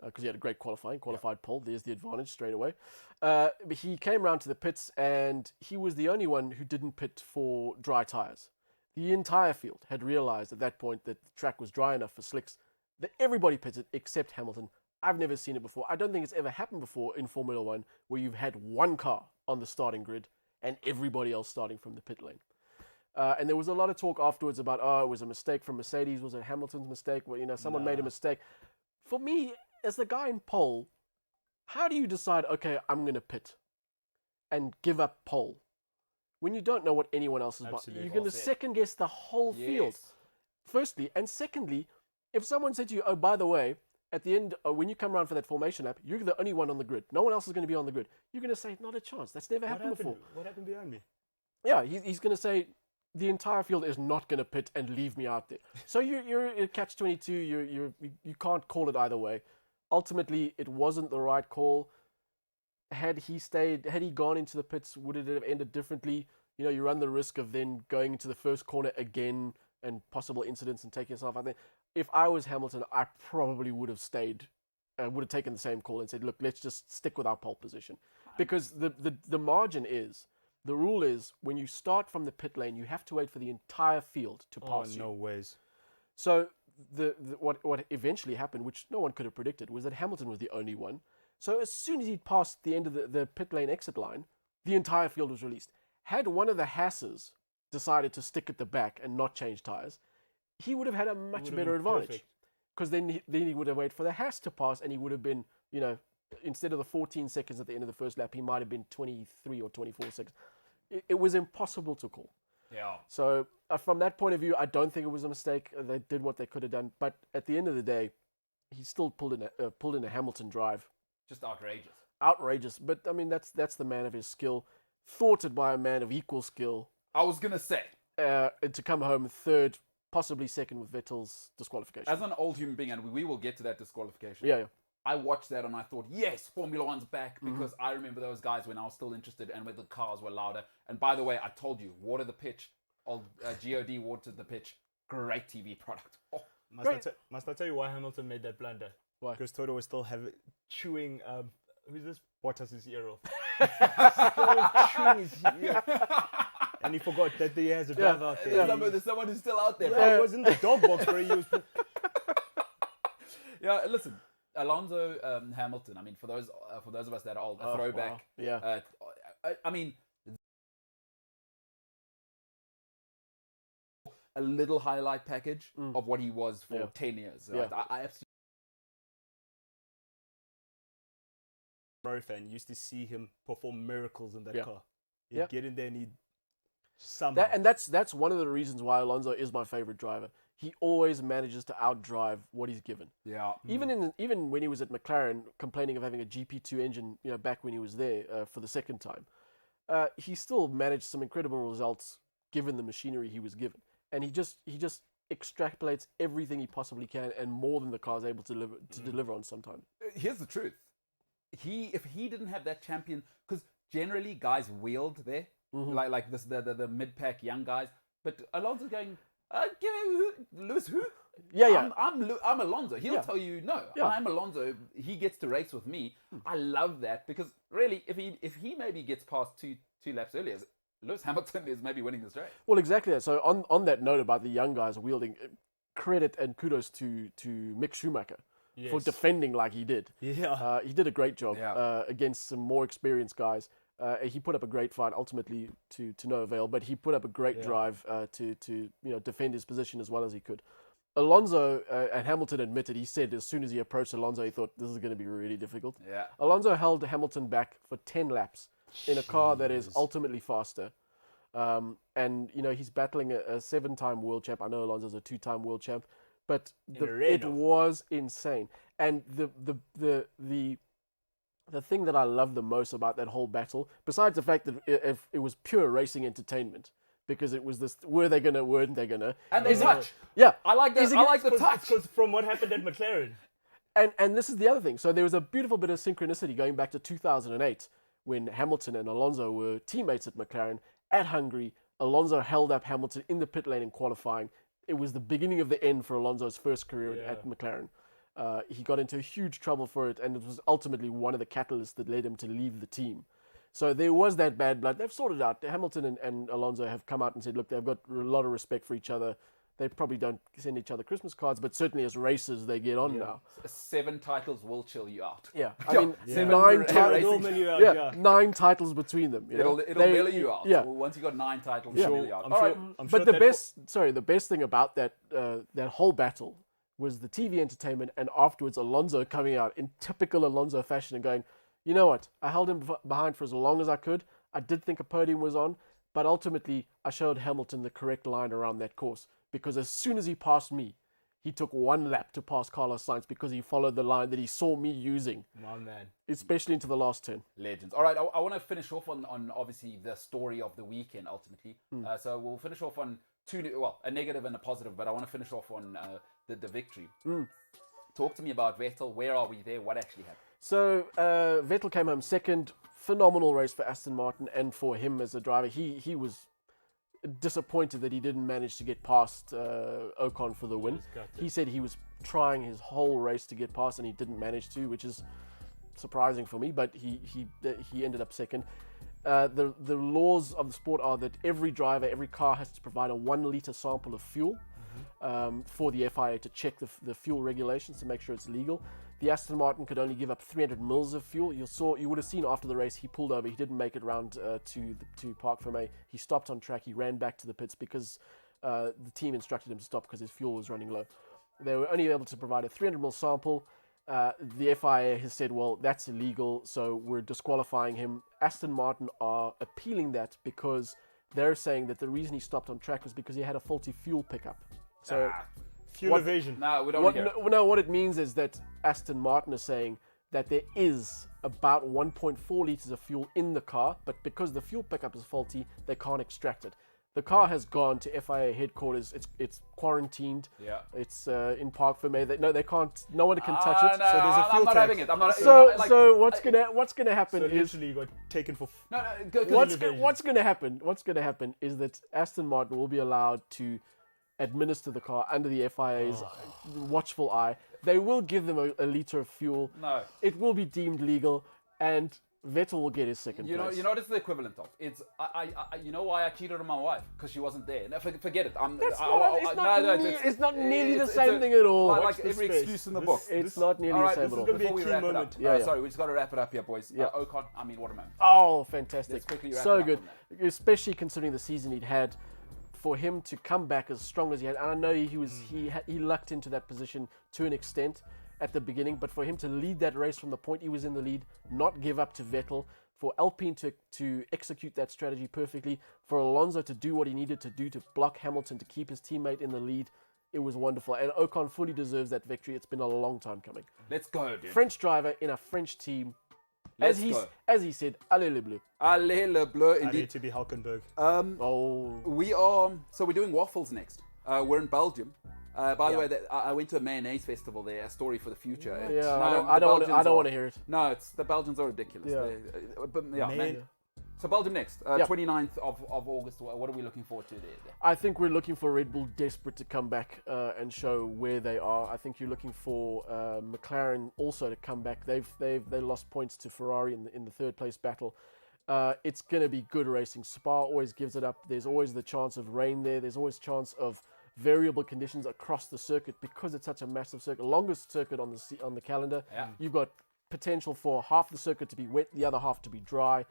Because he had a great qualified pole. There's the advantage straight away. But he came round to the pits, and he was the only one who didn't pit for dry tyres. The entire field had realised at that point that the track was dry enough for slicks, that everybody pitted except Hamilton. I've never seen it before. I don't think it's ever happened before in Formula One where you've had one car on the starting grid and everybody else starting from the pit lane. And there was a lot of talk afterwards about, it was a mistake from Mercedes. Was it Hamilton's mistake? Well, someone made a mistake. For me, as the guy in pole, how do you decide, okay, I'm going to pit and give up pole when you don't know what anyone else is about? Absolutely. You're going to second guess the whole field, firstly. And secondly, if someone said to you, oh, by the way, at the end, when you come around for that formation lap, you're the only one on the grid. No one else is going to be on the grid. You're going to say, not a chance. That's never happened before. What happened behind me? Yeah, he's going to say, the entire field is not going to pit and leave me out there. So you're in catch-22. You can't call it either way. Ultimately, it wasn't the right call. Had he gone into the pits, would it have ended differently? You run the risk of then going into the first corner again and possible incidents and taking yourself out there. If I was Hamilton, I probably would have stayed, would have taken the same call and said, look, let's just stick with our pole position. Because the margin is, the rule is, when you start from the pit lane, you have to wait for the entire field to pass you. No ways. So what eventually happened, which no one could have predicted, was that Hamilton was the only one. So as soon as he'd passed the end of the pit lane exit line, the entire field was released. Had one of the Hasses decided to stick at the back and not change tyres, he would have had a much better advantage. Because then he would have waited for the Haas to pass, and he would have been, instead of the 14 seconds at the end of the first lap, he might have been 23 or 24 seconds. It was impossible to call. Yeah. So from that point of view, I don't think it was a mistake. They did what they could have done. But at the end of the day, he still pulled in a Hamilton drive. Just outrageous. Outrageous. But, I mean, that's the man of his skill. Thwarted by a man of equal skill. I was going to say. To come home third, possibly second with Vettel's disqualification. As an old human being, and we will get to that disqualification. Yeah. I watched that and I thought, yes, Formula One's back, because I remember those guys when I was still interested and when the cars were louder. And by the way, I told you, water the pitch. Old God watered the pitch. Great TV product. Oh, Must I tell you why Hamilton made that blunder? Why? Because Toto was still chewing. Who's this? Bottas' ear off. Still chewing his ear. And he forgot that he has a driver out there. There's someone who's still out there. Yeah, he was in the dog box where he was. Yeah, listen, Alonso, Hamilton. I mean, for those of us that are old, a throwback. Wow. Yeah. I mean, a little highlight package of what he was for 10 years. Right? Yeah. I absolutely. Ferrari fan used to see him perform miracles in that Yeah. car. He'd Yeah. get in there and he'd somehow. That's one of the reasons why Alonso is my favorite driver. He always manages to outdrive what he's given. Yeah. Even when he was at McLaren, complaining of having a GP2 engine, back when he was there for the second time, he still managed some incredible results given the machinery he was given, and he just extrapolates everything he possibly can and more than the car's able to deliver on sometimes. Here's the truth. If he didn't have that champion, because generally guys wheeled there, like this the mid pack young guys, but Alonso's going, Lewis who? Yeah. I'm Alonso. He'll tell you no. Yeah. I'm Alonso. He gets to race with me. I love that, because really, if he maybe gets past two laps earlier, Lewis Hamilton is maybe winning this race. Well, exactly that. So on that note about the young guys wielding, credit and kudos to Mick Schumacher for defending like he did. Yeah. He did a great job Yeah. against some more experienced guys. He put up a great fight, ultimately to no avail, but he put up a great drive to defend his position as well as he could. Alonso and Hamilton admitted, he said as soon as he approached Alonso, he thought this is going to be really difficult. Yeah. Alonso held Hamilton back for 10 laps in a car that is ultimately faster. And he's battling a 7-time world champ. I know Alonso's a 2-time world champ, but it was insane. And the thing that I love the most about that whole battle, besides the fact that if it was pure racing entertainment, because it was this, weren't they gonna? And they touch. Yeah. I like that. I like the touch. Because from what happened at McLaren. And this is the other thing. So there was a beautiful bit of synchronicity going back to 2008 when Hamilton and Alonso were teammates at McLaren at Hungary. Alonso held up Hamilton in the pit lane in qualifying. It was the beginning of the end for Alonso's first career at McLaren. He got into huge trouble for it, and it was ultimately one of the catalysts that led him to leave the team. So there was that bad blood. They've sorted it out. Hamilton and Alonso have come out and said, look, they've got a lot of respect for each other. They probably don't send each other Christmas cards, but certainly as racers, they get on now. 7 titles will chill you out. Yeah, I mean, 9 titles. 9 titles between them. It'll mellow you out. Yeah. Once you got 9 titles, it'll mellow you out. But the best thing about that whole battle was the TV entertainment, and afterwards Alonso coming out in typical Alonso fashion and going, you know what? I held him behind for as long as I could. I did think a podium was on, but ultimately I showed Hamilton the correct line around that course, because as soon as he passed me, he took 1 lap to pass Carlos Sainz because he followed the line that he saw me using. My man. Especially into the last turn. Legends. All right, I want to finish off on obviously the story of the weekend ultimately. So we'll finish off on a negative and a positive, but I want to finish off on the victory. Talk to me about Vettel. Where are we there? What actually happened? So Vettel came home second. Phenomenal race for Aston Martin and for him as a driver. He was disappointed that he didn't manage to get past Ocon for the win. He said he was trying his whole race to get past and he didn't manage to, which is surprising for me, but he ended up second. The laws of the sport are that every driver, every car has to provide a 1 litre sample of fuel for the FIA to check the fuel regulations to make sure it's legal. The Aston Martin could only give up 300 mils of fuel. You would have seen after the race he pulled over. He didn't make it round to Parc Fermé. He stopped on track. He ran back to the pits because the team instructed him to stop because his fuel was running low. They were only able to provide a 300 mil sample. the FIA has said, well, that's illegal, so we're disqualifying him. Aston Martin are appealing that because they're saying that the reason he stopped on track was because he had a faulty fuel pickup. So Fuel evasion. No, we don't want to hear it. what it means is that Aston Martin is saying that there is about 1.4 litres of fuel in the car, but because the fuel pickup is faulty, they can't extract it. The car has gone to FIA headquarters. It's quarantined. Yeah. It's in Park Fermé. They can't. No one can touch it. No, So there's a fuel I'm not tax. having it. I'm not. So what's gonna happen So is literally you got taken for... what's gonna happen is that Aston Martin will be allowed to administer the car under the FIA's watchful eye. They will give them a litre of fuel. No. It will be deemed legal, and Vettel will get his second place. You know what it's the equivalent of? It's you know why I cheated on my wife? Because she wasn't there. No, forget it. It's not nearly the same thing at all. Like Watch the every space. excuse in the book. It's not nearly All the right, same this at is all. gonna be a Before we key wrap it moment. up. Yeah, yeah. Sorry, we just got to wrap it up here, boys. Yeah. Ocon, I mean, what a man. Oh, fantastic. Let's quickly wrap So it up good. on that. Especially considering the season he'd had. For him to come back as strong as he had, and I know he lucked into that position to an extent at the beginning, but for him to lead that race from the point he was in the lead, not give up to Vettel, for Alpine to execute that strategy perfectly, for Alonso to do what he needed to do to block Hamilton, to keep his teammate in the lead, it was wonderful. And Ocon fully deserves that victory. It's been a long time coming. Let's go, dude. French driver in a French team. Let's go. As he said, allez le bleu. Allez le bleu, I need indeed. to be Hulkenberg. We're doing waffles next. We're in Belgium. By the way, I went to a mayonnaise festival there. A story for the future. Yeah, I don't want to hear it. No, it's the Belgians are ridiculous. Yeah. But yeah, man. So Belgium next, 29th of August. What are we looking forward to there? I think we're looking for Red Bull desperate to come back and show where they are. I think you're looking for McLaren also to come back. They lost points to Ferrari in the third place battle. It's going to be good racing. Spa always gives it up. There's always the chance of rain there. There's always chance of variable conditions across the circuit because it's such a massive circuit, longest circuit on the calendar. Yeah. You've got potential for half the circuit to be wet, the other half to be dry.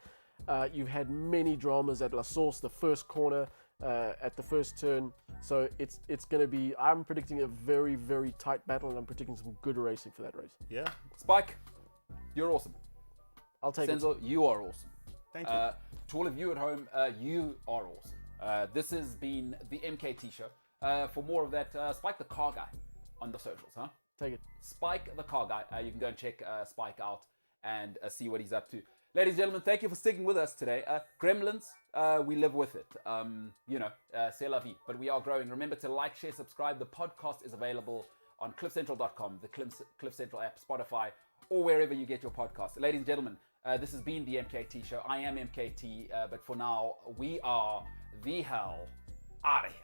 You've had many dramas at La Source, the first corner, at the first turn. So it's going to be, I'm predicting a very, very tight battle, and I'm predicting some good racing for that race. Yeah. Spike, you're awesome. I'll take Senzo, you are awesome. Thank you. To all of you at home, you are awesome. This has been the MKT Show. For more of that, Spike the Car Guy on the socials, huh? Take it. Spike the Car Guy. You can go and check Spike out and see what he's up to. Ladies and gentlemen, thank you for sticking with us today. Gremlins, we live with it. C'est la vie. But we are growing. Remember to like, share, subscribe. The podcast is available on cliffcentral.com, the Cliff Central app, Spotify, or wherever you get your podcasts. Ladies and gentlemen, this has been the MKT Show. I am MKT, but for now, we are the hell out of here.